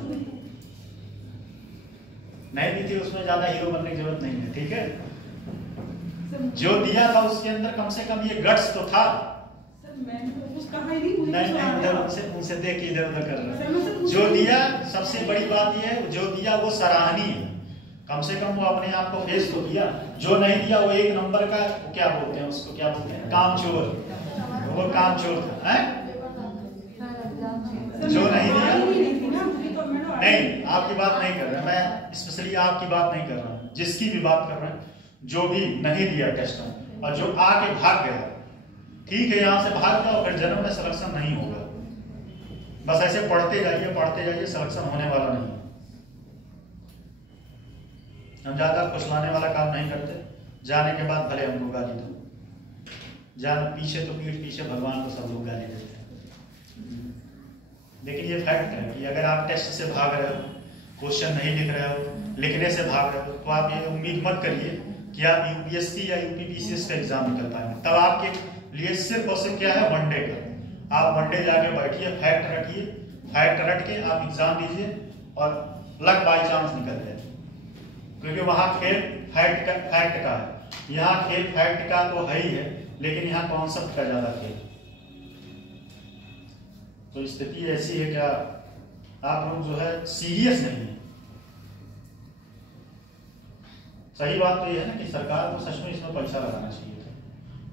नहीं दी थी, उसमें ज्यादा हीरो बनने की जरूरत नहीं है। ठीक है, जो दिया था उसके अंदर कम से कम ये गट्स तो था। नहीं, उनसे देख के इधर उधर कर रहे हैं। जो दिया, सबसे बड़ी बात ये है, जो दिया वो सराहनीय है। कम से कम वो अपने आप को फेस तो किया। जो नहीं दिया वो 1 नंबर का, क्या बोलते हैं उसको, क्या बोलते हैं, कामचोर। वो कामचोर था। जो नहीं दिया, नहीं, आपकी बात नहीं कर रहा मैं, स्पेशली आपकी बात नहीं कर रहा हूँ, जिसकी भी बात कर रहे हैं। जो भी नहीं दिया टेस्ट में और जो आके भाग गया, ठीक है, यहाँ से भाग जाओ, फिर जन्म में सिलेक्शन नहीं होगा। बस ऐसे पढ़ते जाइए, सिलेक्शन होने वाला नहीं। हम ज्यादा फुसलाने वाला काम नहीं करते। जाने के बाद भले हमको गाली दो, जान पीछे तो पीठ पीछे भगवान को सब लोग गाली देते हैं। लेकिन ये फैक्ट है कि अगर आप टेस्ट से भाग रहे हो, क्वेश्चन नहीं लिख रहे हो, लिखने से भाग रहे हो, तो आप ये उम्मीद मत करिए कि आप यूपीएससी या यूपीपीसीएस का एग्जाम निकल पाएंगे। तब आपके लिए सिर्फ और सिर्फ क्या है, 1 डे का। आप 1 डे जाके बैठिए, फैक्ट रखिए, फैक्ट रट के आप एग्जाम दीजिए और लक बाई चांस निकल जाए। क्योंकि वहां खेल फैक्ट का है। यहाँ खेल फैक्ट का तो है ही है, लेकिन यहाँ कॉन्सेप्ट का ज्यादा खेल। तो स्थिति ऐसी है, क्या आप लोग जो है सीरियस नहीं है। सही बात तो ये है ना कि सरकार को सच में इसमें पैसा लगाना चाहिए था।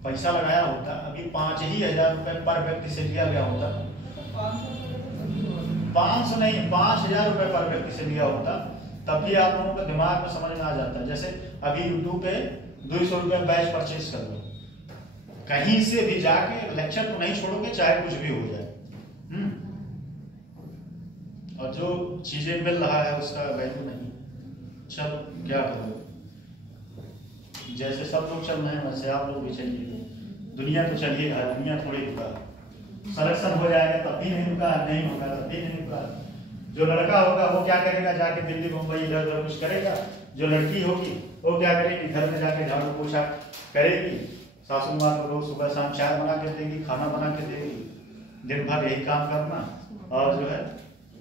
पैसा लगाया होता, अभी 5,000 रुपए पर व्यक्ति से लिया गया होता, 500 नहीं 5,000 रुपए पर व्यक्ति से लिया होता, तब भी आप लोगों को दिमाग में समझ में आ जाता है। जैसे अभी यूट्यूब पे 200 रुपए बैच परचेज कर लो, कहीं से भी जाके लेक्चर तो नहीं छोड़ोगे, चाहे कुछ भी हो जाए। और जो चीजें मिल रहा है उसका वैल्यू नहीं। चलो क्या करो, जैसे सब लोग चल रहे हैं वैसे आप लोग भी चलिए। दुनिया तो चलिए, दुनिया थोड़ी रुका। सिलेक्शन हो जाएगा तब भी नहीं रुका, नहीं होगा तब भी नहीं रुका। जो लड़का होगा वो क्या करेगा, जाके दिल्ली मुंबई इधर उधर कुछ करेगा। जो लड़की होगी वो क्या करेगी, घर में जाके झाड़ू पोछा करेगी, सासू माँ को रोज सुबह शाम चाय बना के देगी, खाना बना के देगी, दिन भर यही काम करना। और जो है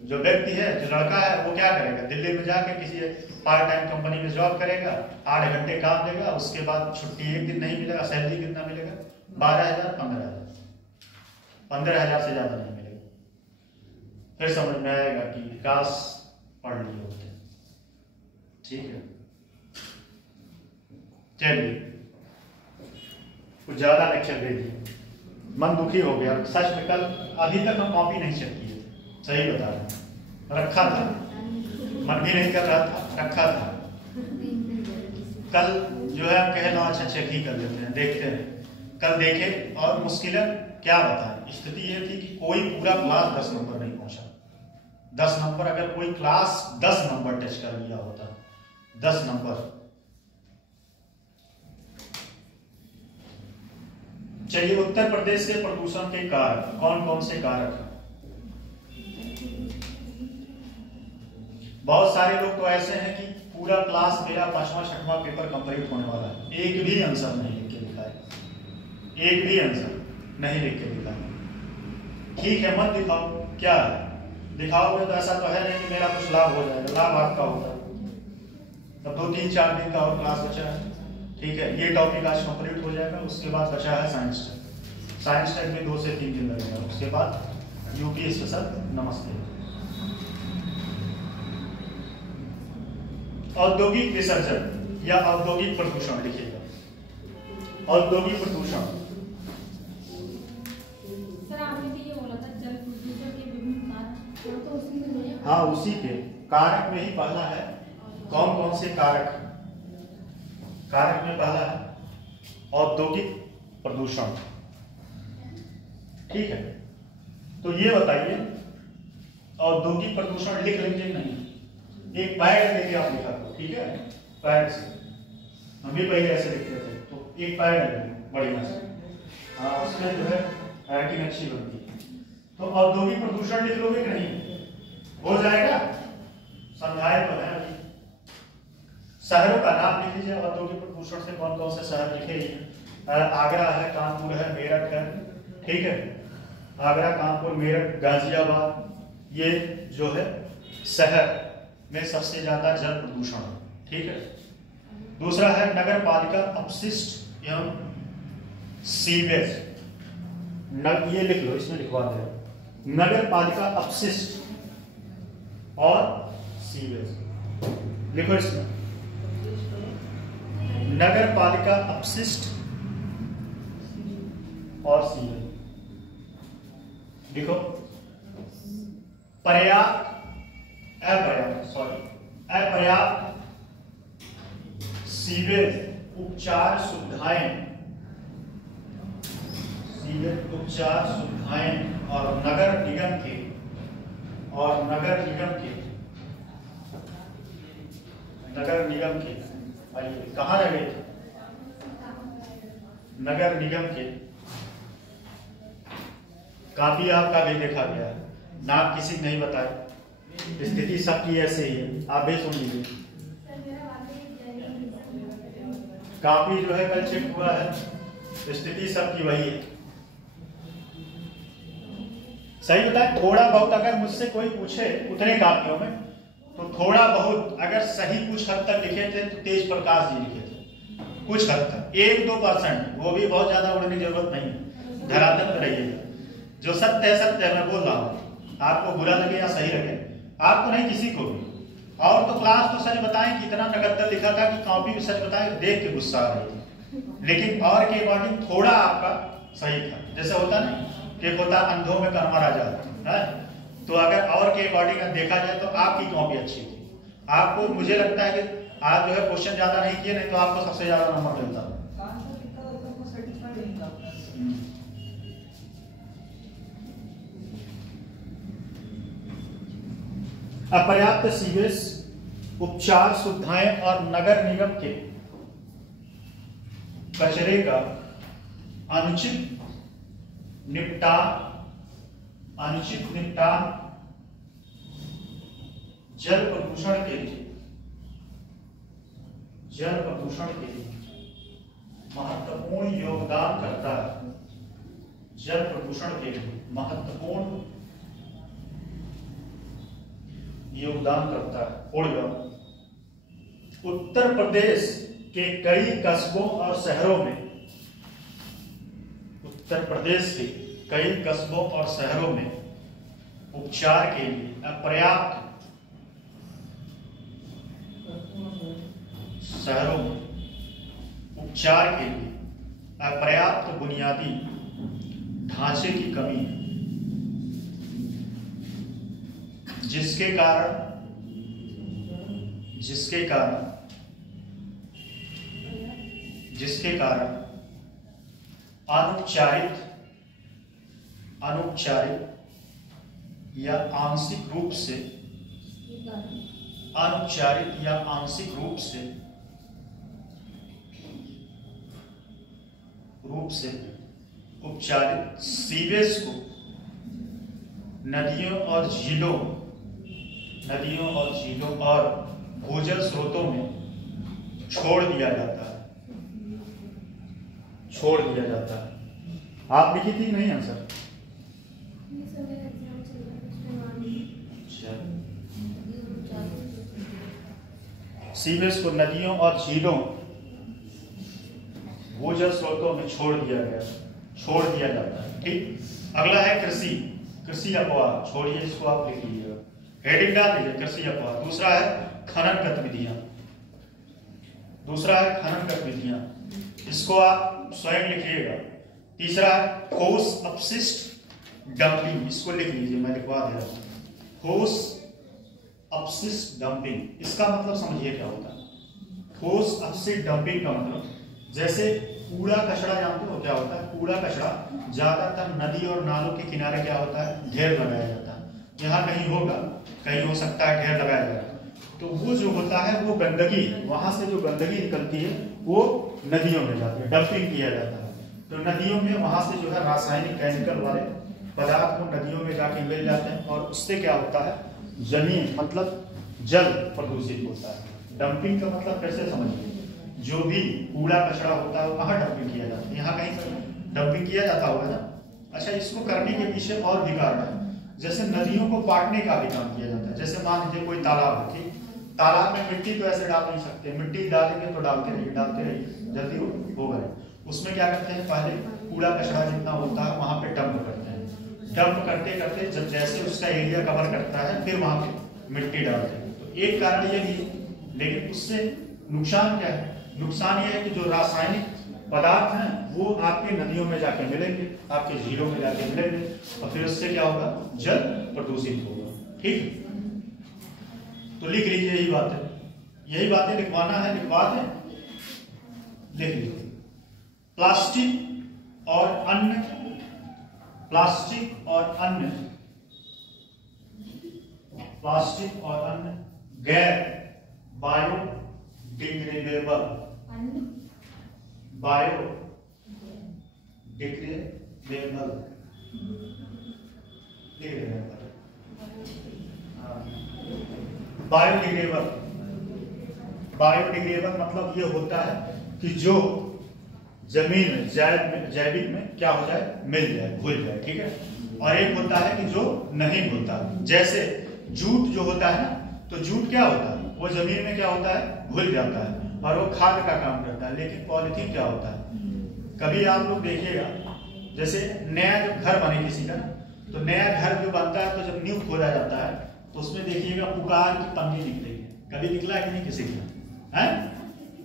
जो व्यक्ति है, जो लड़का है, वो क्या करेगा, दिल्ली में जाके किसी पार्ट टाइम कंपनी में जॉब करेगा, 8 घंटे काम देगा, उसके बाद छुट्टी एक दिन नहीं मिलेगा। सैलरी कितना मिलेगा, 12,000 15,000 से ज्यादा नहीं मिलेगा। फिर समझ में आएगा कि विकास पढ़ लिए होते हैं। ठीक है, चलिए कुछ ज्यादा लेक्चर दे दिए, मन दुखी हो गया। सच में कल अभी तक हम कॉपी नहीं चेक किए, सही बता रहे हैं, रखा था, मन भी नहीं कर रहा था, रखा था। कल जो है हम कहे ना, अच्छा चेक ही कर लेते हैं, देखते हैं। कल देखे और मुश्किलें क्या बताएं। स्थिति ये थी कि कोई पूरा क्लास 10 नंबर नहीं पहुंचा। 10 नंबर, अगर कोई क्लास 10 नंबर टच कर लिया होता, 10 नंबर। चलिए, उत्तर प्रदेश के प्रदूषण के कारक कौन कौन से कारक हैं? बहुत सारे लोग तो ऐसे हैं कि पूरा क्लास मेरा 5वां 6वां पेपर कंप्लीट होने वाला है, एक भी आंसर नहीं लिख के दिखाए, एक भी आंसर नहीं लिख के दिखाए। ठीक है, मत दिखाओ, क्या है, दिखाओगे तो ऐसा तो है नहीं कि मेरा कुछ लाभ हो जाएगा, लाभ आपका होगा। तब 2-3-4 दिन का और क्लास बचा है। ठीक है, ये टॉपिक आज कंप्लीट हो जाएगा। उसके बाद बचा है साइंस टेक। साइंस टेक में 2 से 3 दिन लगेगा। उसके बाद यूपी स्पेशल। नमस्ते। औद्योगिक विसर्जन या औद्योगिक प्रदूषण लिखिएगा। औद्योगिक प्रदूषण, सर आपने भी ये बोला था जल प्रदूषण के विभिन्न कारक, तो उसी में हाँ उसी के कारक में ही पहला है। कौन कौन से कारक? कारक में पहला है औद्योगिक प्रदूषण। ठीक है, तो ये बताइए औद्योगिक प्रदूषण लिख लेंगे नहीं, एक पैड लेके आप लिखा करो। ठीक है, पैड से हम भी पहले ऐसे लिखते थे, तो एक पैड लेंगे बढ़िया से, हाँ उसमें जो है राइटिंग अच्छी बनती है। तो औद्योगिक प्रदूषण लिख लोगे कि नहीं, हो जाएगा? समझाए तो है अभी। शहरों का नाम लिख लीजिए। औद्योगिक प्रदूषण से कौन कौन से शहर लिखे? आगरा है, कानपुर है, मेरठ है। ठीक है, आगरा, कानपुर, मेरठ, गाजियाबाद, ये जो है शहर में सबसे ज्यादा जल प्रदूषण है। ठीक है, दूसरा है नगर पालिका अपशिष्ट एवं सीवेज। ये लिख लो, इसमें लिखवा दे, नगर पालिका अपशिष्ट और सीवेज लिखो इसमें। नगर पालिका अपशिष्ट और सीवेज लिखो। अपर्याप्त सीवेज उपचार सुविधाएं, सीवेज उपचार सुविधाएं और नगर निगम के आइए कहाँ लगे? नगर निगम के। काफी आपका भी देखा गया है, नाम किसी ने नहीं बताया। स्थिति सबकी ऐसे ही है, आप भी सुन लीजिए। काफी जो है कल चेक हुआ है, स्थिति सबकी वही है। सही बताए, थोड़ा बहुत अगर मुझसे कोई पूछे उतने कापियों में तो थोड़ा बहुत अगर सही कुछ हद तक लिखे थे तो तेज प्रकाश जी लिखे थे, कुछ हद तक 1-2%, वो भी बहुत ज्यादा उड़ने की जरूरत नहीं है, धरातल पर रहिएगा। जो सत्य है सत्य है, मैं बोल रहा हूँ, आपको बुरा लगे या सही लगे, आपको नहीं किसी को भी। और तो क्लास तो सच बताएं कितना नकद्दर लिखा था कि कॉपी भी सच बताएं देख के गुस्सा आ रही थी, लेकिन और के अकॉर्डिंग थोड़ा आपका सही था। जैसे होता नहीं कि होता अंधों में कर्मा राजा है, तो अगर और के अकॉर्डिंग देखा जाए तो आपकी कॉपी अच्छी थी। आपको मुझे लगता है कि आप जो है क्वेश्चन ज्यादा नहीं किए, नहीं तो आपको सबसे ज्यादा नंबर मिलता। अपर्याप्त सीवेज, उपचार सुविधाएं और नगर निगम के कचरे का अनुचित निपटान जल प्रदूषण के लिए महत्वपूर्ण योगदान करता है। जल प्रदूषण के लिए महत्वपूर्ण योगदान करता है। और उत्तर प्रदेश के कई कस्बों और शहरों में, उत्तर प्रदेश के कई कस्बों और शहरों में उपचार के लिए अपर्याप्त बुनियादी ढांचे की कमी है, जिसके कारण अनौपचारिक या आंशिक रूप से उपचारित सीवेज को नदियों और झीलों और भूजल स्रोतों में छोड़ दिया जाता है। आप लिखी थी नहीं आंसर? सीवेज को नदियों और झीलों, भूजल स्रोतों में छोड़ दिया जाता है। ठीक, अगला है कृषि अपवाह। छोड़िए, इसको आप लिख लीजिएगा, हेडिंग डाल दीजिए कृषि अपवाह। दूसरा है खनन गतिविधियां, इसको आप स्वयं लिखिएगा। तीसरा है ठोस अपशिष्ट डंपिंग, इसको लिख लीजिए, मैं लिखवा दे रहा हूं। ठोस अपशिष्ट डंपिंग, इसका मतलब समझिए क्या होता है। ठोस अपशिष्ट डंपिंग का मतलब, जैसे कूड़ा कचरा जानते हो क्या होता है? कूड़ा कचरा ज्यादातर नदी और नालों के किनारे क्या होता है, ढेर लगाया जाता है। यहाँ कहीं होगा, कहीं हो सकता है ढेर लगाया जाएगा, तो वो जो होता है वो गंदगी, वहां से जो गंदगी निकलती है वो नदियों में जाती है, डंपिंग किया जाता है। तो नदियों में वहां से जो है रासायनिक केमिकल वाले पदार्थ वो नदियों में जाके मिल जाते हैं, और उससे क्या होता है, जमीन मतलब जल प्रदूषित होता है। डंपिंग का मतलब कैसे समझिए, जो भी कूड़ा कचरा होता है वो कहाँ डंपिंग किया जाता है? यहाँ कहीं पर डंपिंग किया जाता होगा ना। अच्छा, इसको करने के पीछे और भी कारण है। जैसे नदियों को पाटने का भी काम किया जाता है। जैसे मान लीजिए कोई तालाब है, ठीक, तालाब में मिट्टी तो ऐसे डाल नहीं सकते, मिट्टी डालेंगे तो डालते रहिए, जल्दी होगा। उसमें क्या करते हैं, पहले कूड़ा कचरा जितना होता है वहां पे डंप करते हैं। डंप करते करते जब जैसे उसका एरिया कवर करता है, फिर वहां पे मिट्टी डालते हैं। तो एक कारण ये भी है, लेकिन उससे नुकसान क्या है? नुकसान ये है कि जो रासायनिक पदार्थ हैं वो आपके नदियों में जाके मिलेंगे, आपके झीलों में जाके मिलेंगे, और फिर उससे क्या होगा, जल प्रदूषित होगा। ठीक, तो लिख लीजिए यही बातें लिखवाना है, लिखवा दें, लिख लीजिए। प्लास्टिक और अन्य गैर बायोडिग्रेडेबल बायोडिग्रेडेबल मतलब ये होता है कि जो जमीन में जैविक में क्या हो जाए, मिल जाए, घुल जाए। ठीक है, और एक होता है कि जो नहीं घुलता। जैसे जूट जो होता है ना, तो जूट क्या होता है, वो जमीन में क्या होता है, घुल जाता है और वो खाद का काम करता है। लेकिन पॉलिथीन क्या होता है, कभी आप लोग देखिएगा, जैसे नया जब घर बने किसी का, तो नया घर जो बनता है तो जब नींव खोदा जाता है तो उसमें देखिएगा पुकार की पन्नी निकलेगी। कभी निकला है कि नहीं किसी का, है?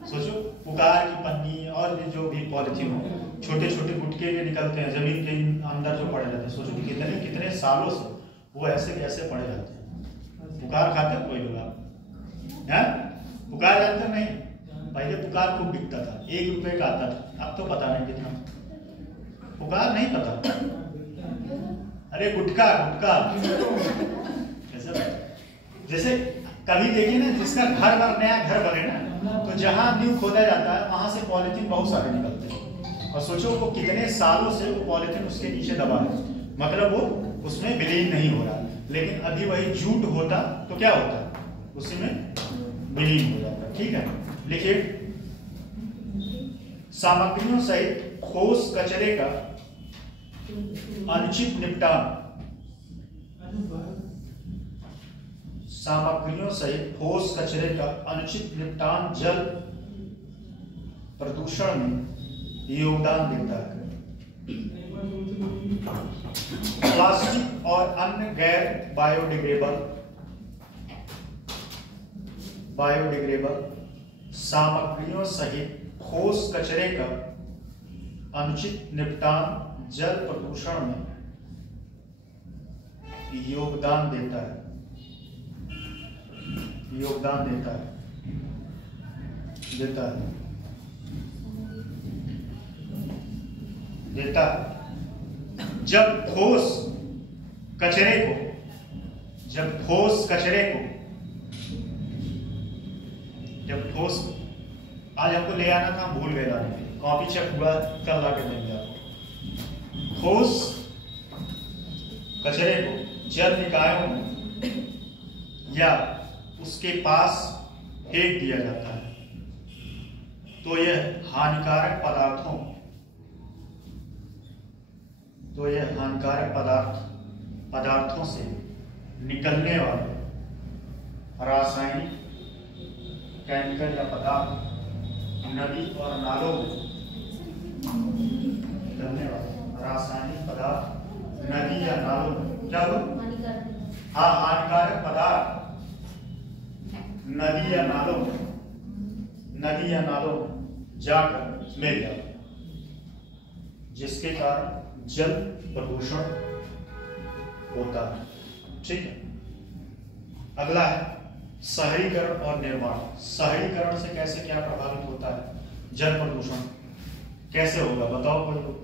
सोचो, पुकार की पन्नी और भी जो भी पॉलिथीन हो, छोटे छोटे गुटके जो निकलते हैं जमीन के अंदर जो पड़े रहते हैं, सोचो कि कितने कितने सालों से वो ऐसे कैसे पड़े रहते हैं। पुकार खाते हैं कोई लोग, आप पुकार जानते नहीं? पहले पुकार खूब बिकता था, 1 रुपए का आता था, अब तो पता नहीं कितना। पुकार नहीं पता? अरे गुटका गुटका कैसे? जैसे कभी देखिए ना, जिसका घर नया घर बने ना, तो जहां नींव खोदा जाता है वहां से पॉलिथीन बहुत सारे निकलते हैं। और सोचो वो कितने सालों से वो पॉलिथीन उसके नीचे दबा है, मतलब वो उसमें विलीन नहीं हो रहा। लेकिन अभी वही जूट होता तो क्या होता, उसी में विलीन हो जाता। ठीक है, लिखिए, सामग्रियों सहित ठोस कचरे का अनुचित निपटान, सामग्रियों सहित ठोस कचरे का अनुचित निपटान जल प्रदूषण में योगदान देता है। प्लास्टिक और अन्य गैर बायोडिग्रेडेबल सामग्रियों सहित ठोस कचरे का अनुचित निपटान जल प्रदूषण में योगदान देता है, योगदान देता है। जब ठोस आज हमको ले आना था, भूल गए लाने, कॉपी चेक हुआ, कल ला के देंगे आपको। ठोस कचरे को जल निकायों में या उसके पास फेंक दिया जाता है तो यह हानिकारक पदार्थों से निकलने वाले रासायनिक केमिकल या पदार्थ नदी और नालों में निकलने वाले रासायनिक पदार्थ नदी या नालों में क्या हो, हानिकारक पदार्थ नदी या नालों में जाकर मिल जाता, जिसके कारण जल प्रदूषण होता है। ठीक है, अगला है शहरीकरण और निर्माण। शहरीकरण से कैसे क्या प्रभावित होता है जल प्रदूषण, कैसे होगा बताओ कोई लोग?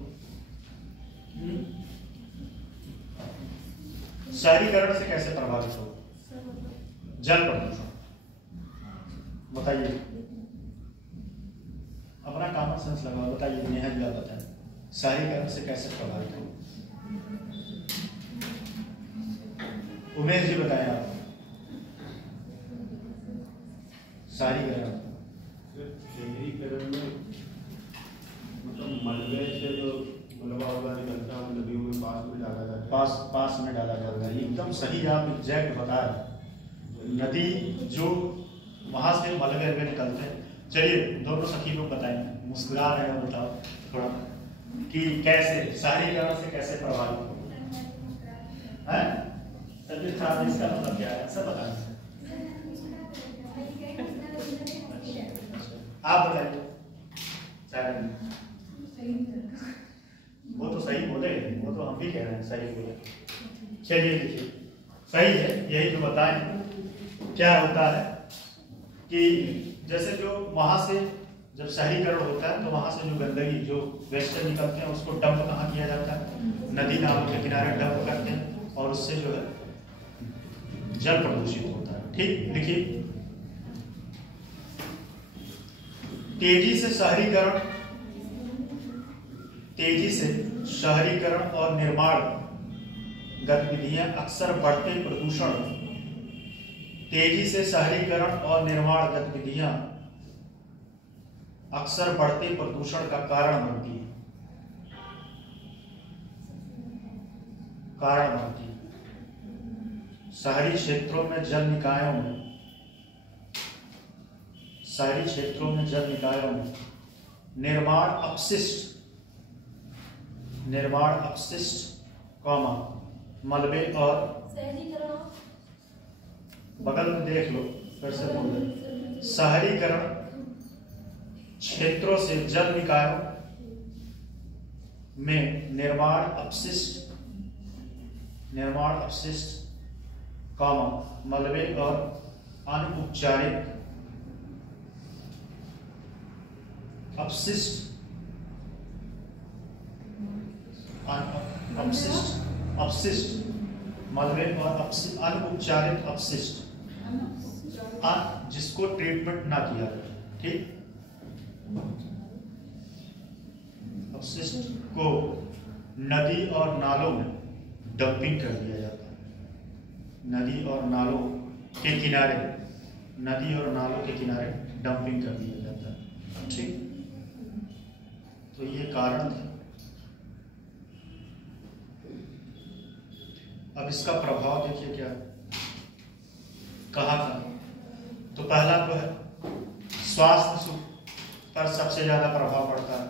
शहरीकरण से कैसे प्रभावित होगा जल प्रदूषण, बताइए, अपना कॉमन सेंस लगाओ, बताइए, नेहा जी आप बताएं, शहरीकरण से कैसे प्रभावित हो? उमेश जी बताएं आप। शहरीकरण में मतलब मलबे से जो मलबा होगा निकलता है नदियों में पास में डाला जाता है। एकदम सही, आप एग्जैक्ट बता रहे। नदी जो वहां से मलबे निकलते हैं। चलिए दोनों सखी लोग बताएंगे, मुस्कुरा रहे हो, बताओ थोड़ा कि कैसे शहरीकरण से कैसे प्रभावित हो है? तबीयत खराब, इसका मतलब क्या है सब बताएं। आप बताइए। वो तो सही बोले, वो तो हम भी कह रहे हैं सही बोले। चलिए देखिए, सही है, यही तो बताएं। क्या होता है कि जैसे जो वहां से जब शहरीकरण होता है तो वहां से जो गंदगी जो वेस्ट निकलते हैं उसको डंप कहाँ किया जाता है? नदी नालों के किनारे डंप करते हैं और उससे जो है जल प्रदूषित होता है। ठीक, देखिए, तेजी से शहरीकरण और निर्माण गतिविधियां अक्सर बढ़ते प्रदूषण तेजी से शहरीकरण और निर्माण गतिविधियां अक्सर बढ़ते प्रदूषण का कारण बनती है। शहरी क्षेत्रों में जल निकायों में शहरी क्षेत्रों में जल निकायों में निर्माण अपशिष्ट कॉमा मलबे और बगल में देख लो फिर से बोल रहे शहरीकरण क्षेत्रों से जल निकायों में निर्माण अपशिष्ट कॉमा मलबे और अनुपचारित अपशिष्ट मलबे और अनुपचारित अपशिष्ट जिसको ट्रीटमेंट ना किया जाए, ठीक, अपशिष्ट को नदी और नालों में डंपिंग कर दिया जाता है। नदी और नालों के किनारे डंपिंग कर दिया जाता है, ठीक। तो ये कारण थे। अब इसका प्रभाव देखिए क्या कहाँ था। तो पहला तो है स्वास्थ्य पर सबसे ज्यादा प्रभाव पड़ता है,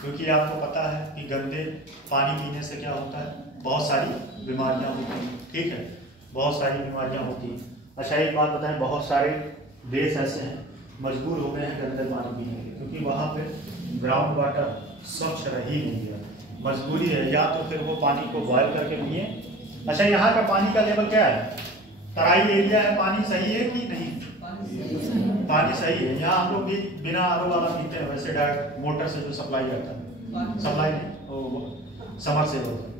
क्योंकि आपको पता है कि गंदे पानी पीने से क्या होता है, बहुत सारी बीमारियां होती हैं, ठीक है, बहुत सारी बीमारियां होती हैं। अच्छा एक बात बताएं, बहुत सारे देश ऐसे हैं मजबूर हो गए हैं गंदे पानी पीने के, क्योंकि वहाँ पे ग्राउंड वाटर स्वच्छ रह ही नहीं है, मजबूरी है, या तो फिर वो पानी को बॉयल करके पिए। अच्छा यहाँ का पानी का लेवल क्या है, तराई एरिया है, पानी सही है कि नहीं, पानी सही है। यहाँ हम लोग भी बिना आरओ वाला पीते हैं, वैसे डायरेक्ट मोटर से जो सप्लाई करता है, सप्लाई नहीं समर से होता है।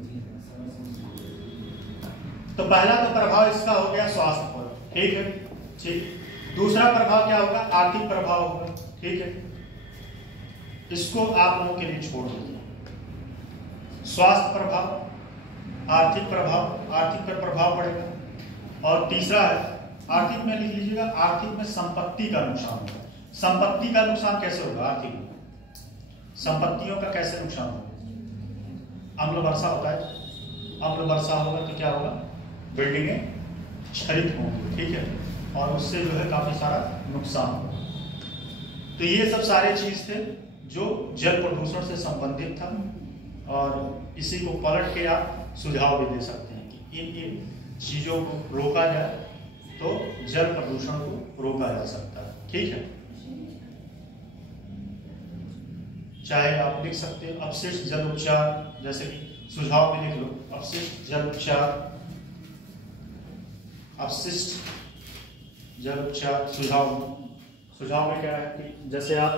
तो पहला तो प्रभाव इसका हो गया स्वास्थ्य पर, ठीक है, ठीक। दूसरा प्रभाव क्या होगा, आर्थिक प्रभाव होगा, ठीक है, इसको आप लोगों के लिए छोड़ दीजिए। स्वास्थ्य प्रभाव, आर्थिक पर प्रभाव पड़ेगा। और तीसरा है आर्थिक में, लिख लीजिएगा, आर्थिक में संपत्ति का नुकसान होगा। संपत्ति का नुकसान कैसे होगा, आर्थिक में संपत्तियों का कैसे नुकसान होगा, अम्ल वर्षा होता है, अम्ल वर्षा होगा तो क्या होगा, बिल्डिंगें क्षरित होंगी, ठीक है, और उससे जो है काफी सारा नुकसान होगा। तो ये सब सारे चीज थे जो जल प्रदूषण से संबंधित था, और इसी को पलट के आप सुझाव भी दे सकते हैं कि इन चीजों को रोका जाए तो जल प्रदूषण को रोका जा सकता है, ठीक है। चाहे आप लिख सकते हैं अपशिष्ट जल उपचार, जैसे कि सुझाव में लिख लो अपशिष्ट जल उपचार, अपशिष्ट जल उपचार। सुझाव में क्या है कि जैसे आप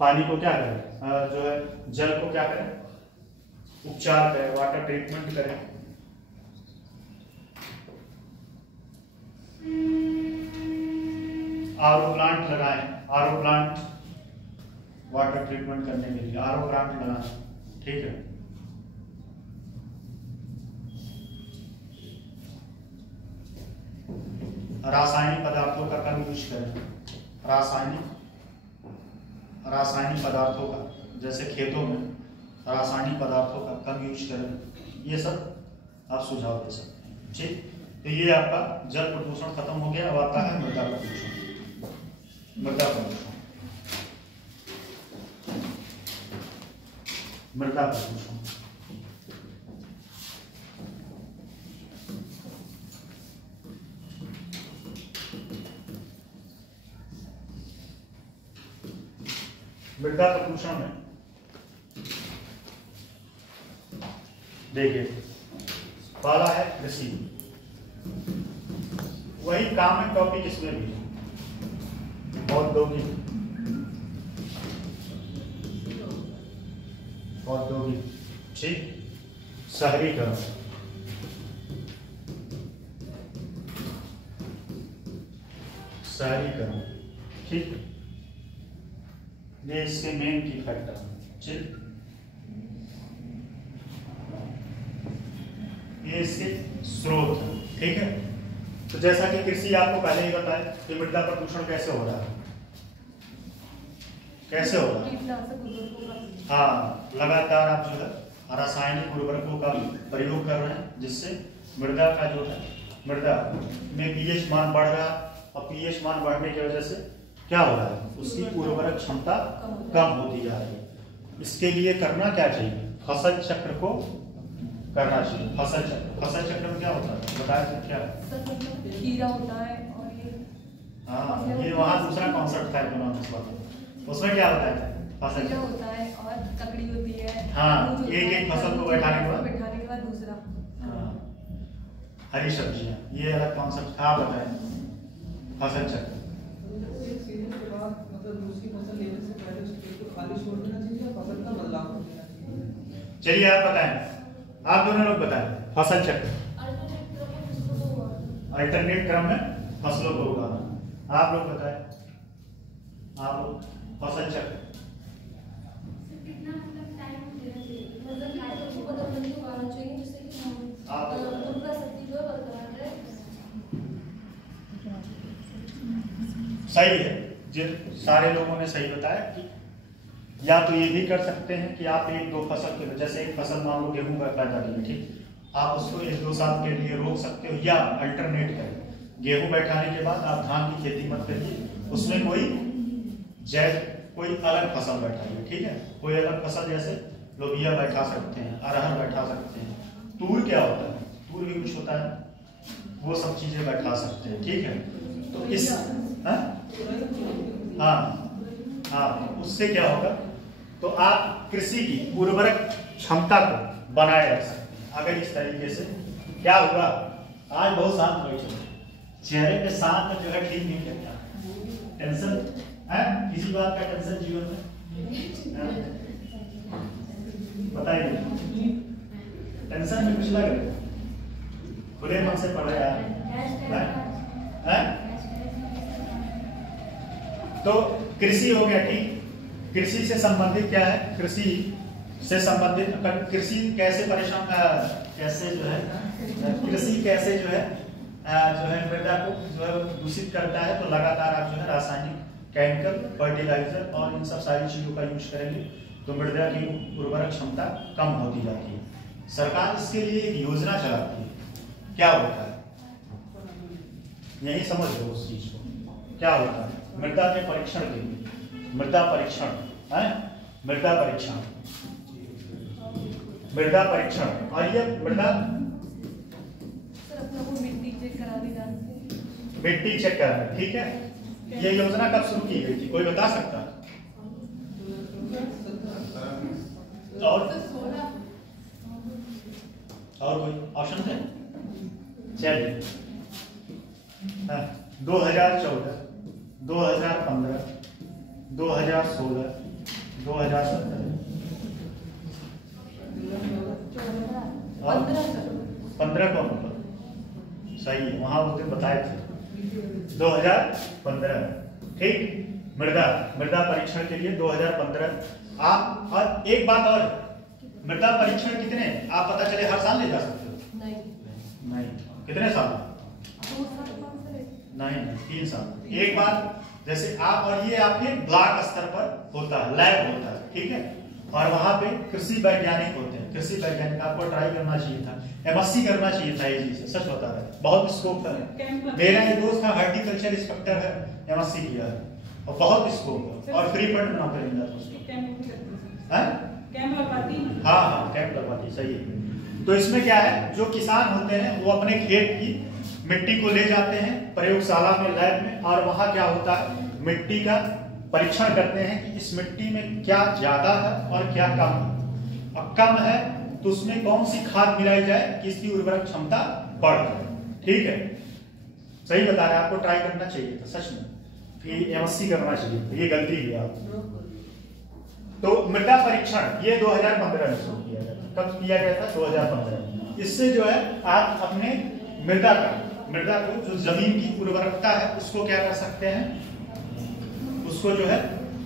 पानी को क्या करें, जो है जल को क्या करें, उपचार करें, वाटर ट्रीटमेंट करें, आरओ प्लांट लगाएं, आरओ प्लांट वाटर ट्रीटमेंट करने के लिए आरओ प्लांट लगाएं, ठीक है। रासायनिक पदार्थों का कम यूज करें, रासायनिक पदार्थों का, जैसे खेतों में रासायनिक पदार्थों का कम यूज करें, ये सब आप सुझाव दे सकते हैं, ठीक। तो ये आपका जल प्रदूषण खत्म हो गया। अब आता है मृदा प्रदूषण। मृदा प्रदूषण मृदा प्रदूषण में देखिए, पहला है कृषि, वही कॉमन टॉपिक इसमें भी, औद्योगिक, ठीक, शहरीकरण, ठीक, ये इसके मेन की फैक्टर, ठीक, ये इसके स्रोत है, ठीक है। तो जैसा कि कृषि आपको पहले ही बताया कि मृदा प्रदूषण कैसे हो रहा है, कैसे हो रहा है, हाँ, लगातार आप जो है रासायनिक उर्वरकों का प्रयोग कर रहे हैं, जिससे मृदा का जो है, मृदा में पीएच मान बढ़ रहा है, और पीएच मान बढ़ने की वजह से क्या हो रहा है, उसकी उर्वरक क्षमता कम होती जा रही है। इसके लिए करना क्या चाहिए, फसल चक्र को करना चाहिए। फसल चक्र में क्या होता है बताया तो क्या है? खीरा होता है और हाँ, ये वहाँ दूसरा कॉन्सेप्ट था इकोनॉमिक्स वाला, उसमें क्या होता है फसल खीरा चक्र? होता है और ककड़ी होती है। हाँ, दूध होता एक है, फसल को बैठाने के बाद दूसरा। हाँ, हरी सब्जियां, ये अलग कॉन्सेप्ट था। आप बताएं फसल चक्र। चलिए आप बताएं, आप दोनों लोग बताएं फसल चक्र। अल्टरनेट क्रम में फसलों को उगाना। आप लोग बताएं, आप लोग फसल चक्र। सही है, जिन सारे लोगों ने सही बताया कि या तो ये भी कर सकते हैं कि आप एक दो फसल के, जैसे एक फसल मान लो गेहूं का पैदा किए, ठीक, आप उसको 1-2 साल के लिए रोक सकते हो, या अल्टरनेट करें, गेहूं बैठाने के बाद आप धान की खेती मत करिए, उसमें कोई अलग फसल बैठाइए, ठीक है, कोई अलग फसल जैसे लोबिया बैठा सकते हैं, अरहर बैठा सकते हैं, तूर क्या होता है, तूर भी कुछ होता है, वो सब चीजें बैठा सकते हैं, ठीक है। तो इस हाँ, उससे क्या होगा, तो आप कृषि की उर्वरक क्षमता को बनाए रख सकते हैं। अगर इस तरीके से क्या होगा, आज बहुत शांत बैठे, चेहरे पे शांत जो है ठीक नहीं लगता, टेंशन है, किसी बात का टेंशन जीवन में बताइए, टेंशन में कुछ लग रहा है, खुले मन से पढ़े यार। तो कृषि हो गया, ठीक, कृषि से संबंधित क्या है, कृषि से संबंधित कृषि कैसे कैसे जो है कृषि कैसे जो है मृदा को जो है दूषित करता है। तो लगातार आप जो है रासायनिक केमिकल फर्टिलाइजर और इन सब सारी चीजों का यूज करेंगे तो मृदा की उर्वरक क्षमता कम होती जाती है। सरकार इसके लिए एक योजना चलाती है, क्या होता है यही समझ लो उस चीज को, क्या होता है मृदा के परीक्षण के लिए, मृदा परीक्षण है, मृदा परीक्षण और ये मृदा मिट्टी चेक कराने जाते हैं, मिट्टी चेक करना, ठीक है। ये योजना कब शुरू की गई थी, कोई बता सकता है? और कोई ऑप्शन है? चलिए 2014, 2015, 2016, 2017 15 कौन होगा? सही है, वहां उसने बताए थे 2015, ठीक। मृदा परीक्षण के लिए 2015 आप, और एक बात और, मृदा परीक्षण कितने आप पता चले हर साल ले जा सकते हो? नहीं, कितने साल? नहीं, 3 साल। एक बार जैसे आप, और ये आपके ब्लॉक स्तर पर होता है, लैब होता है, ठीक है, और वहां पे कृषि वैज्ञानिक होते हैं। कृषि वैज्ञानिक आपको ट्राई करना चाहिए था, MSc करना चाहिए था, ये चीज सच बता रहे हैं, बहुत स्कोप है। मेरा एक दोस्त था हॉर्टिकल्चर इंस्पेक्टर है, MSc किया है और बहुत स्कोप है, और फ्री फंड नौकरी मिला था उसको। हाँ, कैंप लगवाती, सही है। तो इसमें क्या है, जो किसान होते हैं वो अपने खेत की मिट्टी को ले जाते हैं प्रयोगशाला में, लैब में, और वहां क्या होता है मिट्टी का परीक्षण करते हैं कि इस मिट्टी में क्या ज्यादा है और क्या कम है, और कम है तो उसमें कौन सी खाद मिलाई जाए कि इसकी उर्वरक क्षमता बढ़ जाए, ठीक है। सही बता रहे हैं, आपको ट्राई करना चाहिए था सच में, कि MSc करना चाहिए, ये गलती की आप। तो मृदा परीक्षण ये 2015 में शुरू किया गया था। कब किया गया था? 2015 में। इससे जो है आप अपने मृदा को जो जमीन की उर्वरकता है उसको क्या कर सकते हैं, उसको जो है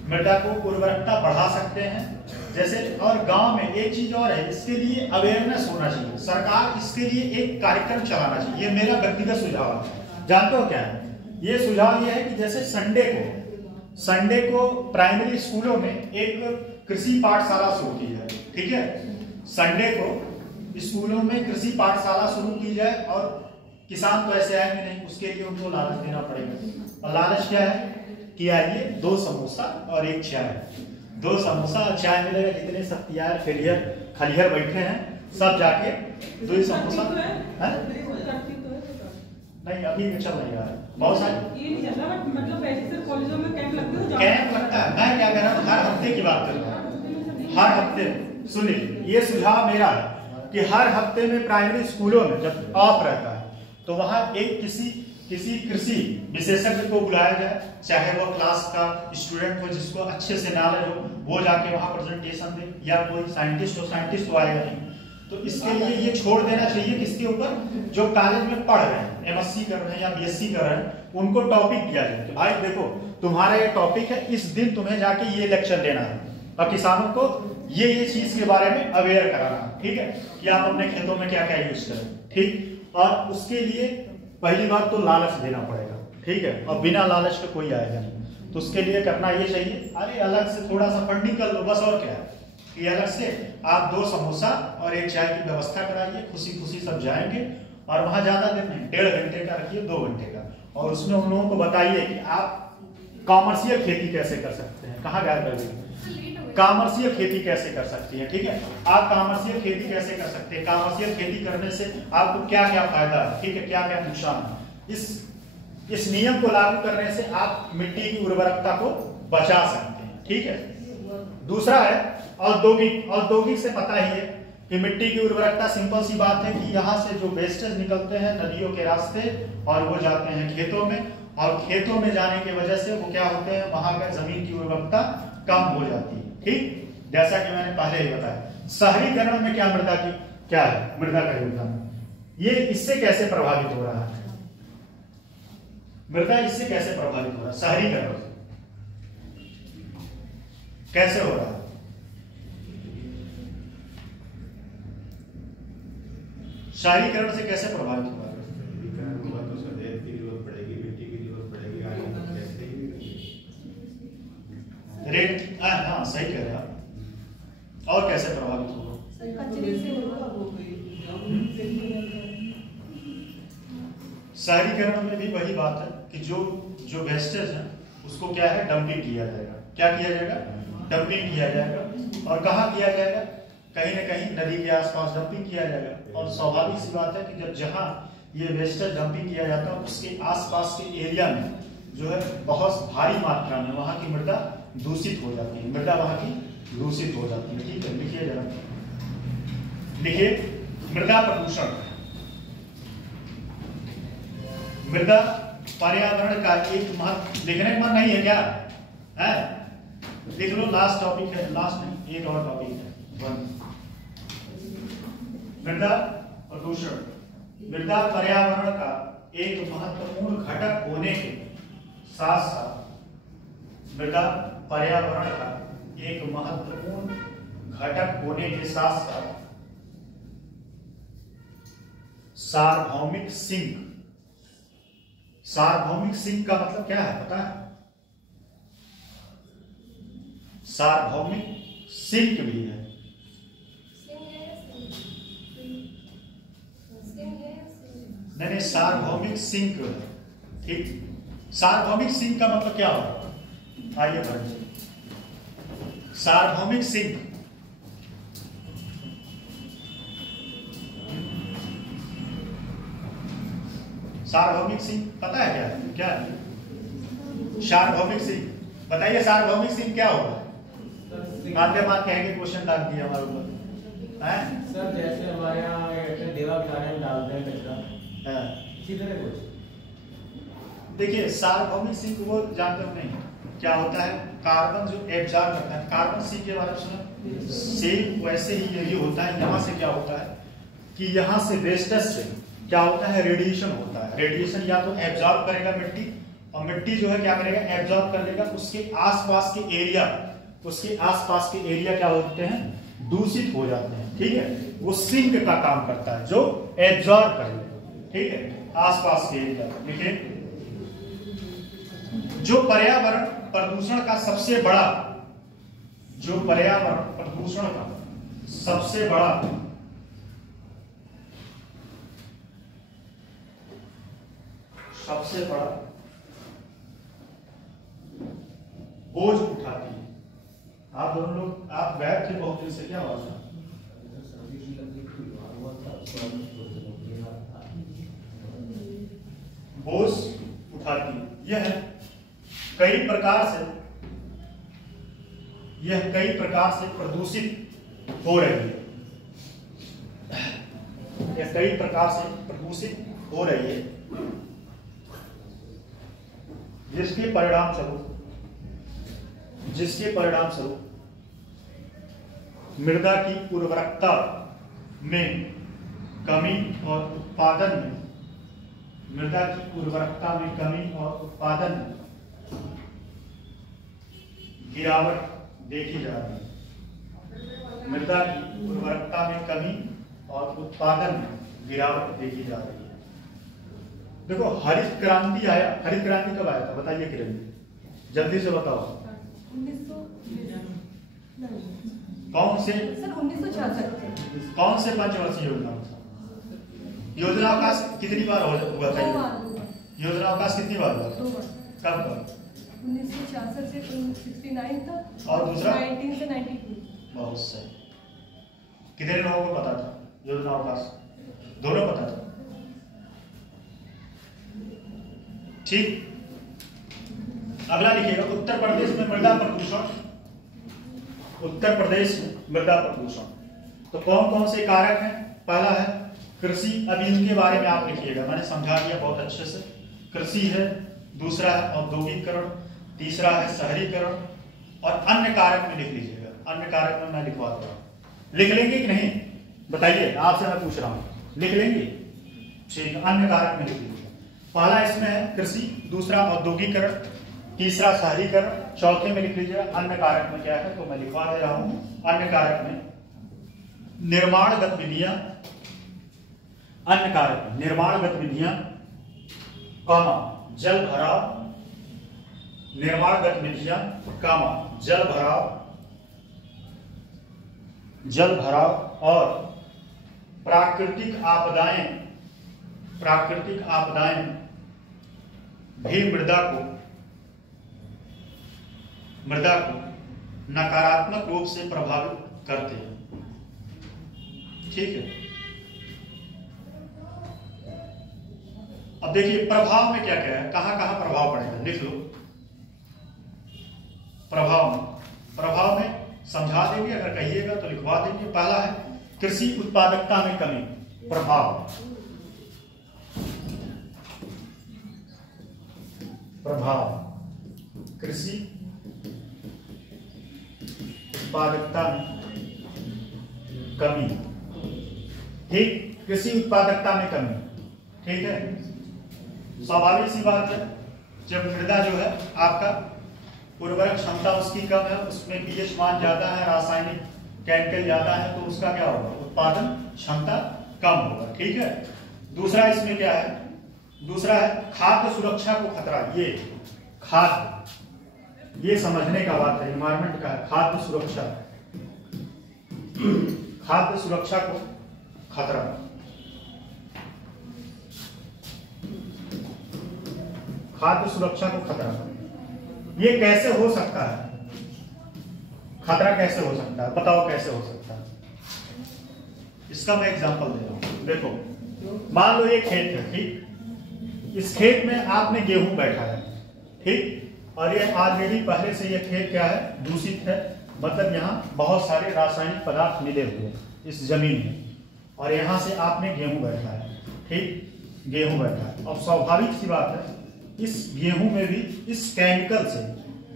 मृदा को उर्वरकता बढ़ा सकते हैं। जैसे, और गांव में एक चीज और है, इसके लिए अवेयरनेस होना चाहिए, सरकार इसके लिए एक कार्यक्रम चलाना चाहिए। ये मेरा व्यक्तिगत सुझाव है, जानते हो क्या है ये सुझाव? ये है कि जैसे संडे को प्राइमरी स्कूलों में एक कृषि पाठशाला शुरू की जाए, ठीक है। संडे को स्कूलों में कृषि पाठशाला शुरू की जाए, और किसान तो ऐसे आएंगे नहीं, उसके लिए उनको लालच देना पड़ेगा। और लालच क्या है कि आइए 2 समोसा और 1 चाय। 2 समोसा और चाय मिलेगा। जितने सत्यार खलिहर बैठे हैं सब जाके 2 समोसा। नहीं अभी चल नहीं रहा है, बहुत सारे मतलब ऐसे कॉलेजों में कैंप लगता है। मैं क्या कर रहा हूँ, हर हफ्ते की बात कर रहा हूँ। हर हफ्ते सुनिए, ये सुझाव मेरा है कि हर हफ्ते में प्राइमरी स्कूलों में जब ऑफ रहता है तो वहां एक किसी कृषि विशेषज्ञ को बुलाया जाए, चाहे वो क्लास का स्टूडेंट हो जिसको अच्छे से नॉलेज हो, वो जाके वहां प्रेजेंटेशन दे, या कोई साइंटिस्ट तो आएगा नहीं। तो इसके लिए ये छोड़ देना चाहिए किसके ऊपर, जो कॉलेज में पढ़ रहे हैं, एमएससी कर रहे हैं या बीएससी कर रहे हैं, उनको टॉपिक दिया जाए कि भाई देखो तुम्हारा ये टॉपिक है, इस दिन तुम्हें जाके ये लेक्चर देना है और किसानों को ये चीज के बारे में अवेयर कराना है, ठीक है, कि आप अपने खेतों में क्या क्या यूज करें, ठीक। और उसके लिए पहली बात तो लालच देना पड़ेगा, ठीक है, और बिना लालच के कोई आएगा नहीं। तो उसके लिए करना ये चाहिए, अरे अलग से थोड़ा सा फंडिंग कर लो, बस और क्या है कि अलग से आप 2 समोसा और 1 चाय की व्यवस्था कराइए, खुशी खुशी सब जाएंगे। और वहां ज्यादा देर नहीं, 1.5 घंटे का रखिए, 2 घंटे का, और उसमें उन लोगों को बताइए कि आप कॉमर्शियल खेती कैसे कर सकते हैं। कहाँ गया कर कॉमर्शियल खेती कैसे कर सकती है, ठीक है, आप कॉमर्शियल खेती कैसे कर सकते हैं, कॉमर्शियल खेती करने से आपको क्या क्या फायदा है, ठीक है, क्या क्या नुकसान है। इस नियम को लागू करने से आप मिट्टी की उर्वरकता को बचा सकते हैं, ठीक है। दूसरा है औद्योगिक से पता ही है कि मिट्टी की उर्वरकता सिंपल सी बात है कि यहाँ से जो वेस्टेज निकलते हैं नदियों के रास्ते और वो जाते हैं खेतों में, और खेतों में जाने की वजह से वो क्या होते हैं, वहां का जमीन की उर्वरकता कम हो जाती है, ठीक। जैसा कि मैंने पहले ही बताया, शहरीकरण में क्या मृदा का योगदान, ये इससे कैसे प्रभावित हो रहा है, मृदा इससे कैसे प्रभावित हो रहा है, शहरीकरण कैसे हो रहा है। शहरीकरण से कैसे प्रभावित हो रहा है, रेट, हाँ सही कह रहे हैं आप। और कैसे प्रभावित होगा, शहरीकरण में भी वही बात है कि जो वेस्टेज है उसको क्या है, डंपिंग किया जाएगा। क्या किया जाएगा, डंपिंग किया जाएगा। और कहाँ किया जाएगा, कहीं ना कहीं नदी के आसपास डंपिंग किया जाएगा। और स्वाभाविक सी बात है कि जहां ये वेस्टेज डंपिंग किया जाता है उसके आसपास के एरिया में जो है बहुत भारी मात्रा में वहां की मृदा दूषित हो जाती है, मृदा वहां की दूषित हो जाती है, ठीक है। लिखिए जरा, लिखिए, मृदा प्रदूषण, मृदा पर्यावरण का एक महत्व, लिखने का मन नहीं है क्या है, लिख लो, लास्ट टॉपिक है, लास्ट नहीं एक और टॉपिक है, मृदा प्रदूषण। मृदा पर्यावरण का एक महत्वपूर्ण घटक होने के साथ साथ, मृदा पर्यावरण का एक महत्वपूर्ण घटक होने के साथ साथ सार्वभौमिक सिंक, सार्वभौमिक सिंक का मतलब क्या है पता है, सार्वभौमिक सिंक भी है, नहीं सार्वभौमिक सिंक, ठीक। सार्वभौमिक सिंक का मतलब क्या होगा, आइए बढ़िए, सार्वभौमिक सिंक, सार्वभौमिक सिंक पता है क्या है, क्या है सार्वभौमिक सिंक, बताइए सार्वभौमिक सिंक क्या होगा। मानते बात कहेंगे, क्वेश्चन डाल दिया हमारे ऊपर सर, जैसे हमारे यहाँ देवा किनारे में डालते हैं कचरा, इसी तरह कुछ। देखिए सार्वभौमिक सिंक वो जानते हो नहीं क्या होता है, कार्बन जो एब्जॉर्ब करता है, कार्बन सिंक के बारे में सुना, सेम वैसे ही ये भी होता है। यहाँ से क्या होता है कि यहाँ से वेस्टेज से क्या होता है, रेडिएशन होता है। रेडिएशन या तो एब्जॉर्ब करेगा मिट्टी, और मिट्टी जो है क्या करेगा, एब्जॉर्ब कर लेगा, उसके आसपास के एरिया, उसके आसपास के एरिया क्या होते हैं, दूषित हो जाते हैं, ठीक है। वो सिंक का काम करता है, जो एब्जॉर्ब कर ले, ठीक है, आसपास के एरिया। देखिए, जो पर्यावरण प्रदूषण का सबसे बड़ा, जो पर्यावरण प्रदूषण का सबसे बड़ा बोझ उठाती है। आप दोनों लोग आप गायब थे बहुत दिन से, क्या हुआ था? बोझ उठाती है। यह कई प्रकार से प्रदूषित हो रही है। यह कई प्रकार से प्रदूषित हो रही है, जिसके परिणाम स्वरूप मृदा की उर्वरकता में कमी और उत्पादन में गिरावट देखी जा रही है। मृदा की उर्वरकता में कमी और उत्पादन में गिरावट देखी जा रही है। देखो हरित क्रांति आया, हरित क्रांति कब आया था बताइए किरण जी, जल्दी से बताओ। 1966 कौन से 1966 कौन से पंचवर्षीय योजना का कितनी बार हुआ था? योजना का कितनी बार हुआ था? कब? 1966 से 69 तक और दूसरा 19 से 92। बहुत सही। कितने लोगों को पता था योजना अवकाश? दोनों पता था। ठीक, अगला लिखिएगा उत्तर प्रदेश में मृदा प्रदूषण। उत्तर प्रदेश में मृदा प्रदूषण तो कौन कौन से कारक हैं? पहला है कृषि, अभी इनके बारे में आप लिखिएगा, मैंने समझा दिया बहुत अच्छे से। कृषि है, दूसरा है औद्योगिकरण, तीसरा है शहरीकरण और अन्य कारक में लिख लीजिएगा। अन्य कारक में मैं लिखवा दे रहा हूं, लिख लेंगे कि नहीं बताइए, आपसे मैं पूछ रहा हूं, लिख लेंगे? ठीक, अन्य कारक में लिख लीजिए। पहला इसमें है कृषि, दूसरा औद्योगिकरण, तीसरा शहरीकरण, चौथे में लिख लीजिएगा अन्य कारक में क्या है, तो मैं लिखवा दे रहा हूं। अन्य कारक में निर्माण गतिविधियां, अन्य कारक में निर्माण गतिविधियां, कामा जल भराव, निर्माण गतिविधियां, कामा जल भराव और प्राकृतिक आपदाएं भी मृदा को नकारात्मक रूप से प्रभावित करते हैं। ठीक है, अब देखिए प्रभाव में क्या क्या है, कहां कहां प्रभाव पड़ेगा, लिख लो। प्रभाव में समझा देंगे, अगर कहिएगा तो लिखवा देंगे। पहला है कृषि उत्पादकता में कमी। प्रभाव कृषि उत्पादकता में कमी। ठीक, कृषि उत्पादकता में कमी, ठीक है। स्वाभाविक सी बात है, जब मृदा जो है आपका उर्वरक क्षमता उसकी कम है, उसमें पीएच मान ज्यादा है, रासायनिक केमिकल ज्यादा है, तो उसका क्या होगा, उत्पादन क्षमता कम होगा। ठीक है, दूसरा इसमें क्या है, दूसरा है खाद्य सुरक्षा को खतरा। ये खाद्य, ये समझने का बात है, एनवायरमेंट का है, खाद्य सुरक्षा को खतरा। खाद्य सुरक्षा को खतरा, ये कैसे हो सकता है, खतरा कैसे हो सकता है, बताओ कैसे हो सकता है। इसका मैं एग्जांपल दे रहा हूं। देखो मान लो ये खेत है, ठीक, इस खेत में आपने गेहूं बैठा है, ठीक, और ये ऑलरेडी पहले से ये खेत क्या है, दूषित है, मतलब यहाँ बहुत सारे रासायनिक पदार्थ मिले हुए हैं इस जमीन में, और यहाँ से आपने गेहूं बैठा है, ठीक, गेहूं बैठा है। अब स्वाभाविक सी बात है, इस गेहूं में भी इस केमिकल से,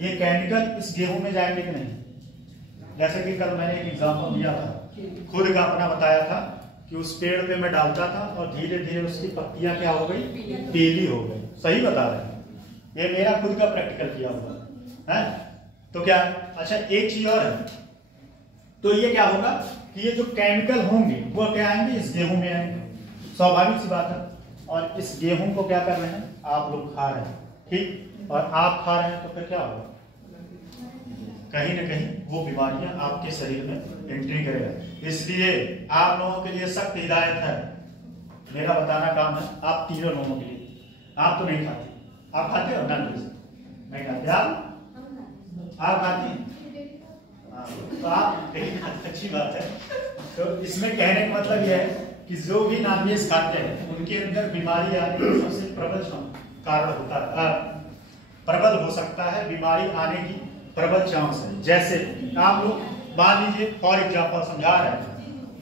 ये केमिकल इस गेहूं में जाएंगे कि नहीं। जैसे कि कल मैंने एक एग्जांपल दिया था, खुद का अपना बताया था कि उस पेड़ पे मैं डालता था और धीरे धीरे उसकी पत्तियां क्या हो गई, पीली हो गई। सही बता रहे हैं, ये मेरा खुद का प्रैक्टिकल किया हुआ है। तो क्या, अच्छा एक चीज और है, तो ये क्या होगा कि ये जो केमिकल होंगे वो क्या आएंगे, इस गेहूं में आएंगे, स्वाभाविक सी बात है। और इस गेहूं को क्या कर रहे हैं, आप लोग खा रहे हैं, ठीक, और आप खा रहे हैं, तो फिर क्या होगा, कहीं ना कहीं वो बीमारियां आपके शरीर में एंट्री करेगा। इसलिए आप लोगों के लिए सख्त हिदायत है, मेरा बताना काम है, आप तीनों लोगों के लिए। आप तो नहीं खाते, आप खाते हो नॉनवेज? नहीं खाते आप? आप खाती हैं? तो आप अच्छी बात है। तो इसमें कहने का मतलब यह है कि जो भी नॉनवेज खाते हैं उनके अंदर बीमारी आने का सबसे प्रबल कारण होता है, प्रबल हो सकता है, बीमारी आने की प्रबल चांस है। जैसे आप लोग मान लीजिए, फॉर एग्जाम्पल समझा रहे हैं,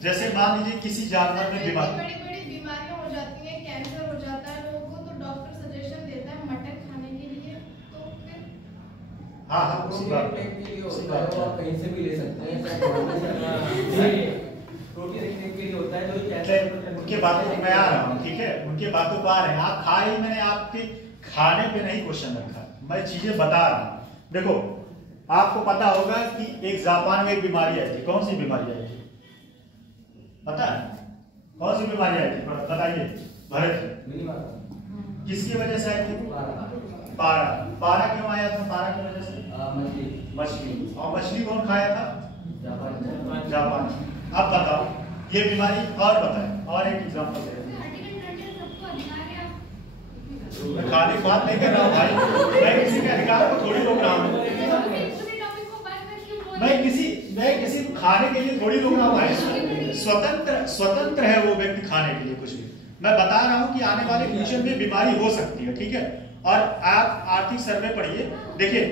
जैसे मान लीजिए किसी जानवर में बीमारी, बड़ी बीमारियां हो जाती हैं, कैंसर हो जाता है लोगों को, तो डॉक्टर सजेशन देता है मटन खाने के लिए, तो फिर हाँ उसी बात आप कहीं से भी ले सकते हैं। प्रोटीन के लिए होता है जो उनके बातों को मैं आ रहा हूँ, ठीक है, उनके बातों को आ रहे हैं। आप खा ही, मैंने आपके खाने पे नहीं क्वेश्चन रखा, मैं चीजें बता रहा हूँ। देखो आपको पता होगा कि एक जापान में एक बीमारी आई थी। कौन सी बीमारी आई थी पता है? कौन सी बीमारी आई थी बताइए भरत? किसकी वजह से आई थी? पारा। पारा क्यों आया था? पारा की वजह से मछली। और मछली कौन खाया था? जापान। अब बताओ ये बीमारी, और बताए, और एक एग्जांपल दे। मैं खाने की बात नहीं कर रहा हूँ भाई, मैं किसी के अधिकार को थोड़ी रोक रहा हूँ। मैं किसी खाने के लिए थोड़ी रोक रहा हूँ भाई। स्वतंत्र है वो व्यक्ति खाने के लिए कुछ भी। मैं बता रहा हूँ कि आने वाले फ्यूचर में बीमारी हो सकती है, ठीक है। और आप आर्थिक सर्वे पढ़िए, देखिए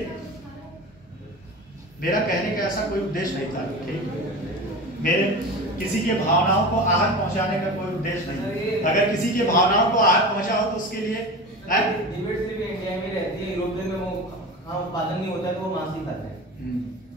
मेरा कहने का ऐसा कोई उद्देश्य नहीं था, ठीक, मेरे किसी के भावनाओं को आहत पहुंचाने का कोई उद्देश्य नहीं। अगर किसी के भावनाओं को आहत पहुंचा हो तो उसके लिए डिबेट सिर्फ इंडिया में रहती है, यूरोप में वो उत्पादन नहीं होता तो वो मांस ही खाते हैं।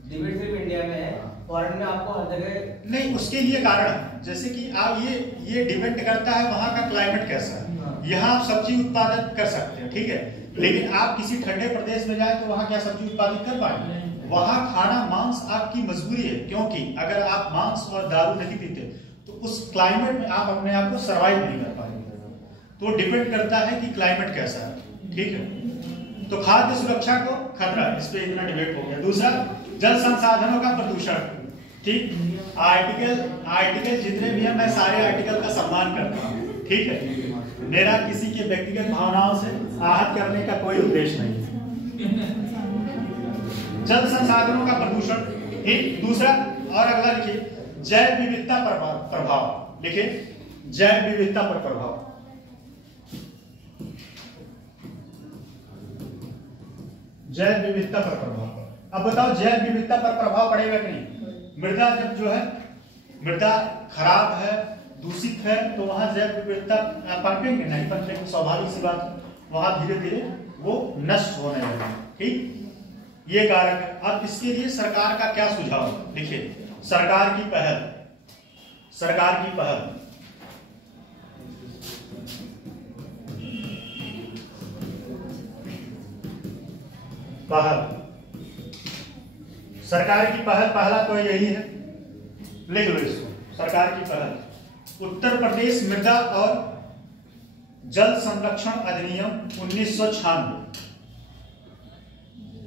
डिबेट सिर्फ इंडिया में है, फॉरेन में आपको हर जगह नहीं। उसके लिए कारण है, जैसे कि आप ये डिपेंड करता है वहां का क्लाइमेट कैसा है। यहाँ आप सब्जी उत्पादन कर सकते हैं, ठीक है, लेकिन आप किसी ठंडे प्रदेश में जाए तो वहां क्या सब्जी उत्पादित कर पाएंगे? वहां खाना मांस आपकी मजबूरी है, क्योंकि अगर आप मांस और दारू नहीं पीते तो उस क्लाइमेट में आप अपने आप को सर्वाइव नहीं कर पाएंगे। तो डिपेंड करता है कि क्लाइमेट कैसा है, ठीक है। तो खाद्य सुरक्षा को खतरा, इस पे इतना डिबेट हो गया। दूसरा, जल संसाधनों का प्रदूषण, ठीक। आर्टिकल जितने भी हैं मैं सारे आर्टिकल का सम्मान करता हूँ, ठीक है। मेरा किसी के व्यक्तिगत भावनाओं से आहत करने का कोई उद्देश्य नहीं है। जल संसाधनों का प्रदूषण, ठीक। दूसरा और अगला लिखिए, जैव विविधता पर प्रभाव, लिखिए जैव विविधता पर प्रभाव। जैव विविधता पर प्रभाव। अब बताओ जैव विविधता पर प्रभाव पड़ेगा कि नहीं? मृदा जब जो है, मृदा खराब है, दूषित है, तो वहां जैव विविधता पनपेंगे नहीं, पनपेंगे, स्वाभाविक सी बात, वहां धीरे धीरे वो नष्ट होने लगेगा, ठीक। ये कारक है। अब इसके लिए सरकार का क्या सुझाव, देखिए सरकार की पहल, सरकार की पहल, पहला तो यही है, लिख लो इसको, सरकार की पहल। उत्तर प्रदेश मृदा और जल संरक्षण अधिनियम 1996,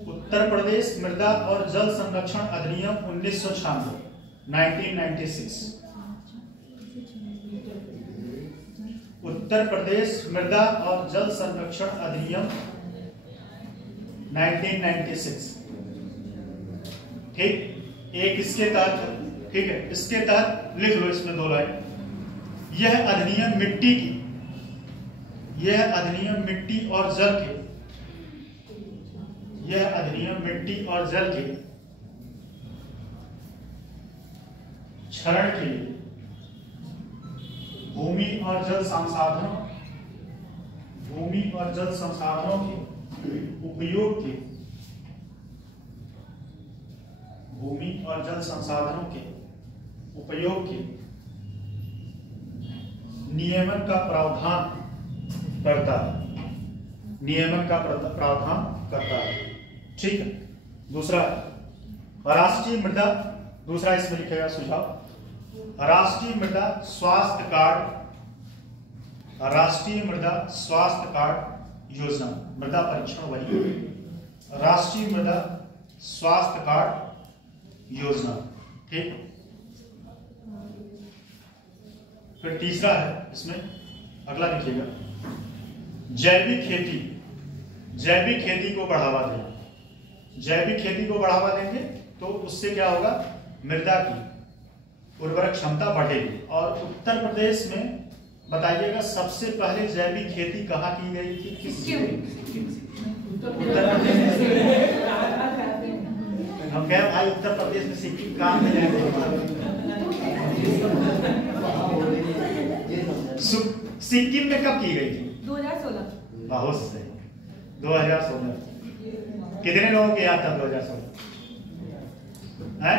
उत्तर प्रदेश मृदा और जल संरक्षण अधिनियम 1996, 1996। उत्तर प्रदेश मृदा और जल संरक्षण अधिनियम 1996, ठीक। एक इसके तहत, ठीक है, इसके तहत लिख लो इसमें 2 लाइन। यह अधिनियम मिट्टी की, यह अधिनियम मिट्टी और जल के, यह अधिनियम मिट्टी और जल के क्षरण के लिए भूमि और जल संसाधनों के उपयोग के, भूमि और जल संसाधनों के उपयोग के नियमन का प्रावधान करता है, नियमन का प्रावधान करता है, ठीक है। दूसरा, राष्ट्रीय मृदा, दूसरा इसमें लिखेगा सुझाव, राष्ट्रीय मृदा स्वास्थ्य कार्ड, राष्ट्रीय मृदा स्वास्थ्य कार्ड योजना, मृदा परीक्षण वही, राष्ट्रीय मृदा स्वास्थ्य कार्ड योजना, ठीक। फिर तीसरा है इसमें, अगला लिखिएगा, जैविक खेती, जैविक खेती को बढ़ावा देना, जैविक खेती को बढ़ावा देंगे तो उससे क्या होगा, मृदा की उर्वरक क्षमता बढ़ेगी। और उत्तर प्रदेश में बताइएगा सबसे पहले जैविक खेती कहाँ की गई थी, किस उत्तर प्रदेश में। हम कहें भाई उत्तर प्रदेश में सिक्किम काम में जाएंगे। सिक्किम में कब की गई थी? 2016। बहुत सही, 2016। कितने लोगों के याद था 2016 है?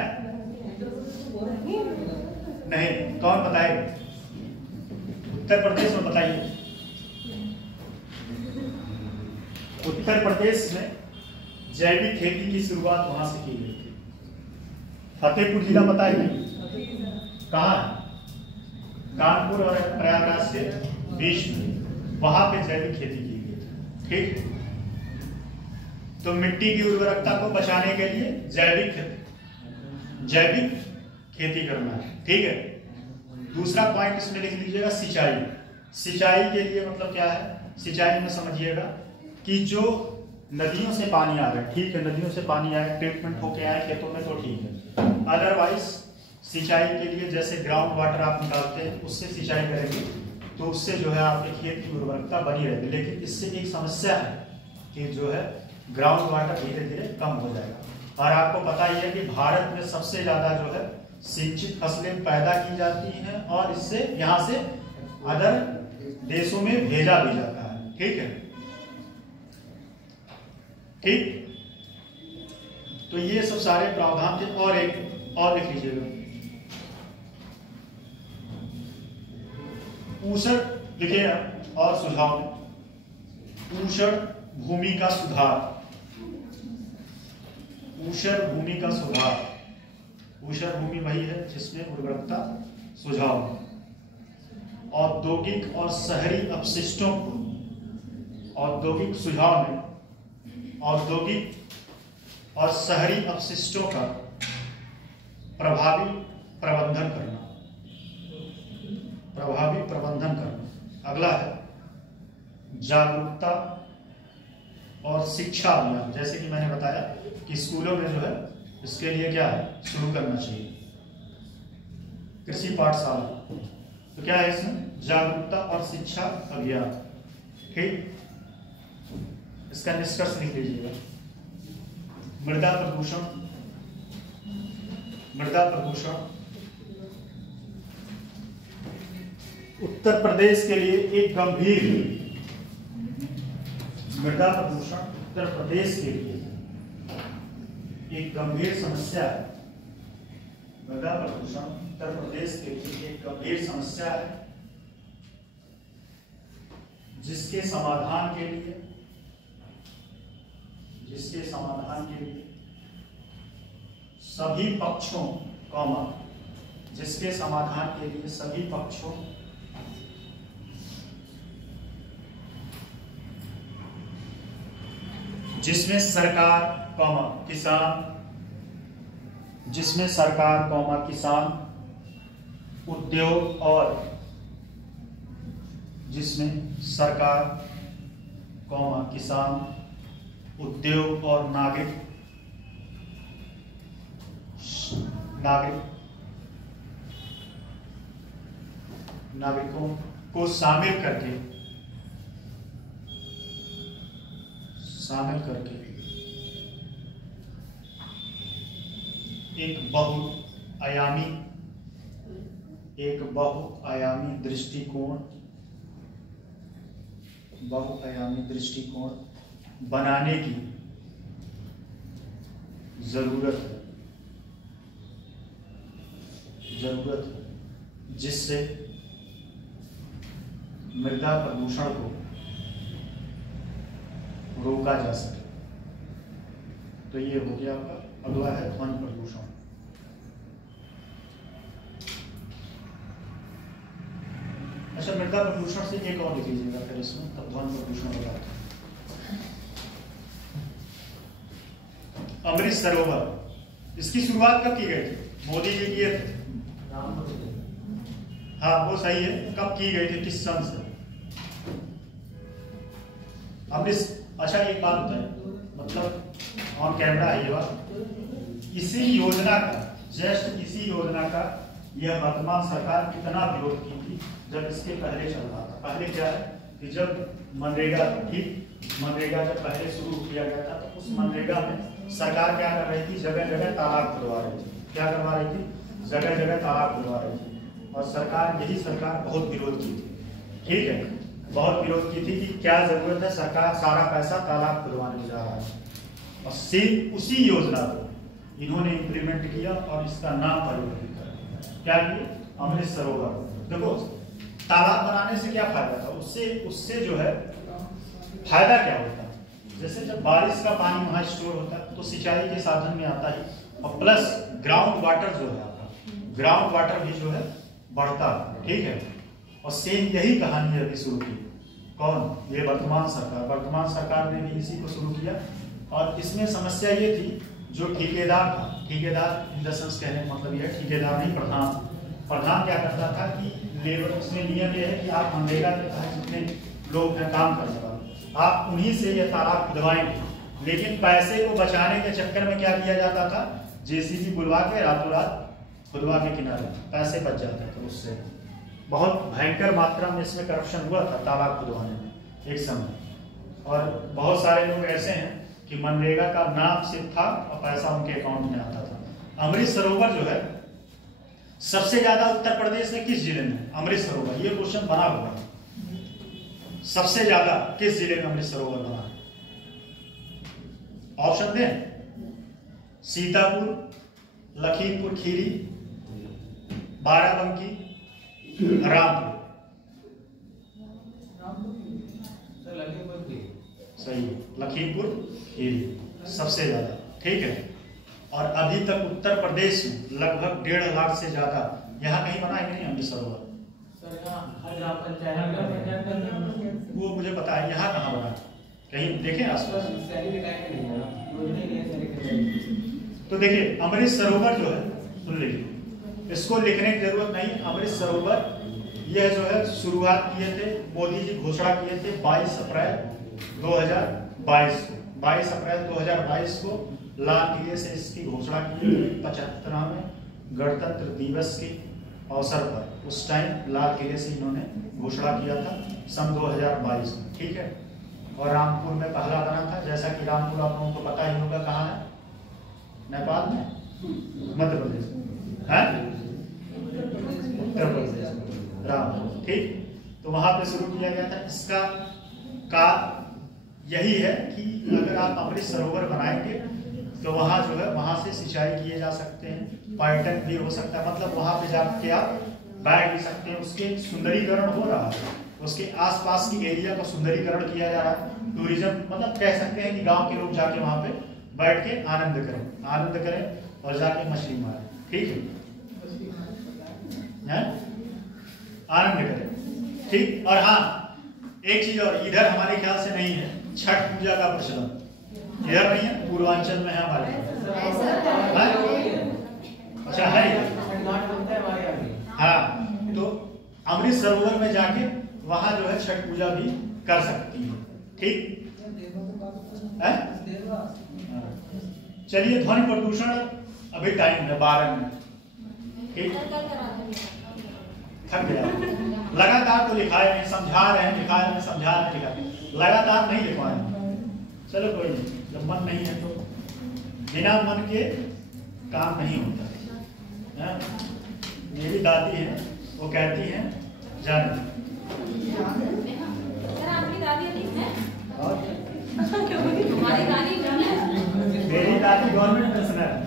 नहीं, कौन बताएगा? उत्तर प्रदेश में बताइए। उत्तर प्रदेश में जैविक खेती की शुरुआत वहां से की गई थी। फतेहपुर जिला बताइए कहाँ है? कानपुर और प्रयागराज के बीच में, वहां पे जैविक खेती की गई थी। ठीक, तो मिट्टी की उर्वरकता को बचाने के लिए जैविक खेती करना है। ठीक है, दूसरा पॉइंट इसमें लिख लीजिएगा, सिंचाई। सिंचाई के लिए मतलब क्या है, सिंचाई में समझिएगा कि जो नदियों से पानी आ रहा है, ठीक है, नदियों से पानी आए, ट्रीटमेंट होके आए खेतों में तो ठीक है। अदरवाइज सिंचाई के लिए जैसे ग्राउंड वाटर आप निकालते हैं उससे सिंचाई करेंगे तो उससे जो है आपके खेत की उर्वरकता बनी रहेगी। लेकिन इससे एक समस्या है कि जो है ग्राउंड वाटर धीरे धीरे कम हो जाएगा। और आपको पता ही है कि भारत में सबसे ज्यादा जो है सिंचित फसलें पैदा की जाती हैं और इससे यहाँ से अदर देशों में भेजा भी जाता है। ठीक है, ठीक, तो ये सब सारे प्रावधान थे। और एक और लिख लीजिएगा, ऊषण लिखे और सुझाव में ऊषण भूमि का सुधार। ऊषर भूमि का सुधार, ऊषर भूमि वही है जिसमें उर्वरकता सुझाव। औद्योगिक और शहरी अपशिष्टों को, औद्योगिक सुझाव में औद्योगिक और शहरी अपशिष्टों का प्रभावी प्रबंधन करना, प्रभावी प्रबंधन करना। अगला है जागरूकता और शिक्षा अभियान। जैसे कि मैंने बताया कि स्कूलों में जो है इसके लिए क्या है, शुरू करना चाहिए कृषि पाठशाला। तो क्या है इसमें, जागरूकता और शिक्षा अभियान। ठीक, इसका निष्कर्ष लिख लीजिएगा। मृदा प्रदूषण, मृदा प्रदूषण उत्तर प्रदेश के लिए एक गंभीर, मृदा प्रदूषण उत्तर प्रदेश के लिए एक गंभीर समस्या है। मृदा प्रदूषण उत्तर प्रदेश के लिए एक गंभीर समस्या है जिसके समाधान के लिए सभी पक्षों जिसके समाधान के लिए सभी पक्षों जिसमें सरकार किसान, उद्योग और जिसमें सरकार किसान, उद्योग और नागरिकों को शामिल करके एक बहुआयामी दृष्टिकोण बनाने की जरूरत है जिससे मृदा प्रदूषण को रोका जा सके। तो ये हो गया आपका। अगला है ध्वनि प्रदूषण। अच्छा, मृदा प्रदूषण से एक और लिख लीजिएगा फिर इसमें, तब ध्वनि प्रदूषण हो जाता है। अमृत सरोवर, इसकी शुरुआत कब की गई थी? मोदी जी किए थे। हाँ वो सही है, कब की गई थी, किस सन से? अमृत, अच्छा एक बात बताइए, मतलब ऑन कैमरा आइएगा। इसी योजना का इसी योजना का यह वर्तमान सरकार कितना विरोध की थी जब इसके पहले चल रहा था। पहले क्या है कि जब मनरेगा जब पहले शुरू किया गया था तो उस मनरेगा में सरकार क्या कर रही थी, जगह जगह तालाब खुदवा रही थी। क्या करवा रही थी, जगह जगह तालाब खुदवा रही थी। और सरकार बहुत विरोध की थी, ठीक है, बहुत विरोध की थी कि क्या जरूरत है, सरकार सारा पैसा तालाब खुदवाने में जा रहा है। और सेम उसी योजना को इन्होंने इम्प्लीमेंट किया और इसका नाम परिवर्तित कर क्या किए, अमृत सरोवर। देखो तालाब बनाने से क्या फायदा था, उससे जो है फायदा क्या होता है, जैसे जब बारिश का पानी वहां स्टोर होता है तो सिंचाई के साधन में आता है, और प्लस ग्राउंड वाटर जो है आपका ग्राउंड वाटर भी जो है बढ़ता है, ठीक है। और सेम यही कहानी अभी शुरू की, कौन, ये वर्तमान सरकार ने भी इसी को शुरू किया। और इसमें समस्या ये थी, जो ठेकेदार था, ठेकेदार इन द सेंस कहने का मतलब ये है, ठेकेदार नहीं, प्रधान क्या करता था कि लेबर, उसमें नियम ये है कि आप मनरेगा के तहत जितने लोग हैं काम करने वाले, आप उन्हीं से ये तालाब खुदवाएंगे। लेकिन पैसे को बचाने के चक्कर में क्या किया जाता था, जेसीबी बुलवा के रातों रात खुदवा के किनारे पैसे बच जाते थे। उससे बहुत भयंकर मात्रा में इसमें करप्शन हुआ था तालाब खुदवाने में एक समय। और बहुत सारे लोग ऐसे हैं कि मनरेगा का नाम सिर्फ था और पैसा उनके अकाउंट में आता था। अमृत सरोवर जो है सबसे ज्यादा उत्तर प्रदेश में किस जिले में अमृत सरोवर, ये क्वेश्चन बना हुआ है, सबसे ज्यादा किस जिले में अमृत सरोवर बना है? ऑप्शन दें, सीतापुर, लखीमपुर खीरी, बाराबंकी, रामपुर। सही, लखीमपुर खीरी सबसे ज्यादा, ठीक है। और अभी तक उत्तर प्रदेश में लगभग 1.5 लाख से ज्यादा यहाँ कहीं बना है कि नहीं अमृत सरोवर? वो मुझे पता है, यहाँ कहाँ बना, कहीं देखें आसपास? तो देखिए अमृत सरोवर जो है, सुन लीजिए, इसको लिखने की जरूरत नहीं। अमृत सरोवर यह जो है शुरुआत किए थे, मोदी जी घोषणा किए थे 22 अप्रैल 2022 को। 22 अप्रैल 2022 को लाल किले से इसकी घोषणा की थी 75वें गणतंत्र दिवस के अवसर पर। उस टाइम लाल किले से इन्होंने घोषणा किया था सन 2022 में, ठीक है। और रामपुर में पहला बना था, जैसा कि रामपुर आप लोगों को पता ही होगा कहाँ है, नेपाल में, मध्य प्रदेश है, उत्तर प्रदेश रामपुर, ठीक। तो वहां पे शुरू किया गया था। इसका का यही है कि अगर आप अमृत सरोवर बनाएंगे तो वहां जो है, वहां से सिंचाई किए जा सकते हैं, पर्यटन भी हो सकता है, मतलब वहां पे जाके आप बैठ भी सकते हैं। उसके सुंदरीकरण हो रहा है, उसके आसपास की एरिया का सुंदरीकरण किया जा रहा है। टूरिज्म, मतलब कह सकते हैं कि गांव के लोग जाके वहां पे बैठ के आनंद करें और जाके मछली मारें, ठीक है, आनंद करें, ठीक। और हाँ, एक चीज और, इधर हमारे ख्याल से नहीं है छठ पूजा का प्रचलन, इधर नहीं है, पूर्वांचल में है हमारे। अच्छा है, हाँ। तो अमृत सरोवर में जाके वहां जो है छठ पूजा भी कर सकती है, ठीक है। चलिए, ध्वनि प्रदूषण अभी टाइम है 12 मिनट, ठीक। थक गया, लगातार तो लिखाए नहीं, समझा रहे हैं, लिखा रहे हैं, समझा रहे हैं, लिखा, लगातार नहीं लिखवाए। चलो कोई नहीं, जब मन नहीं है तो बिना मन के काम नहीं होता है। मेरी दादी है, वो कहती है जान, मेरी दादी गवर्नमेंट पेंशनर है।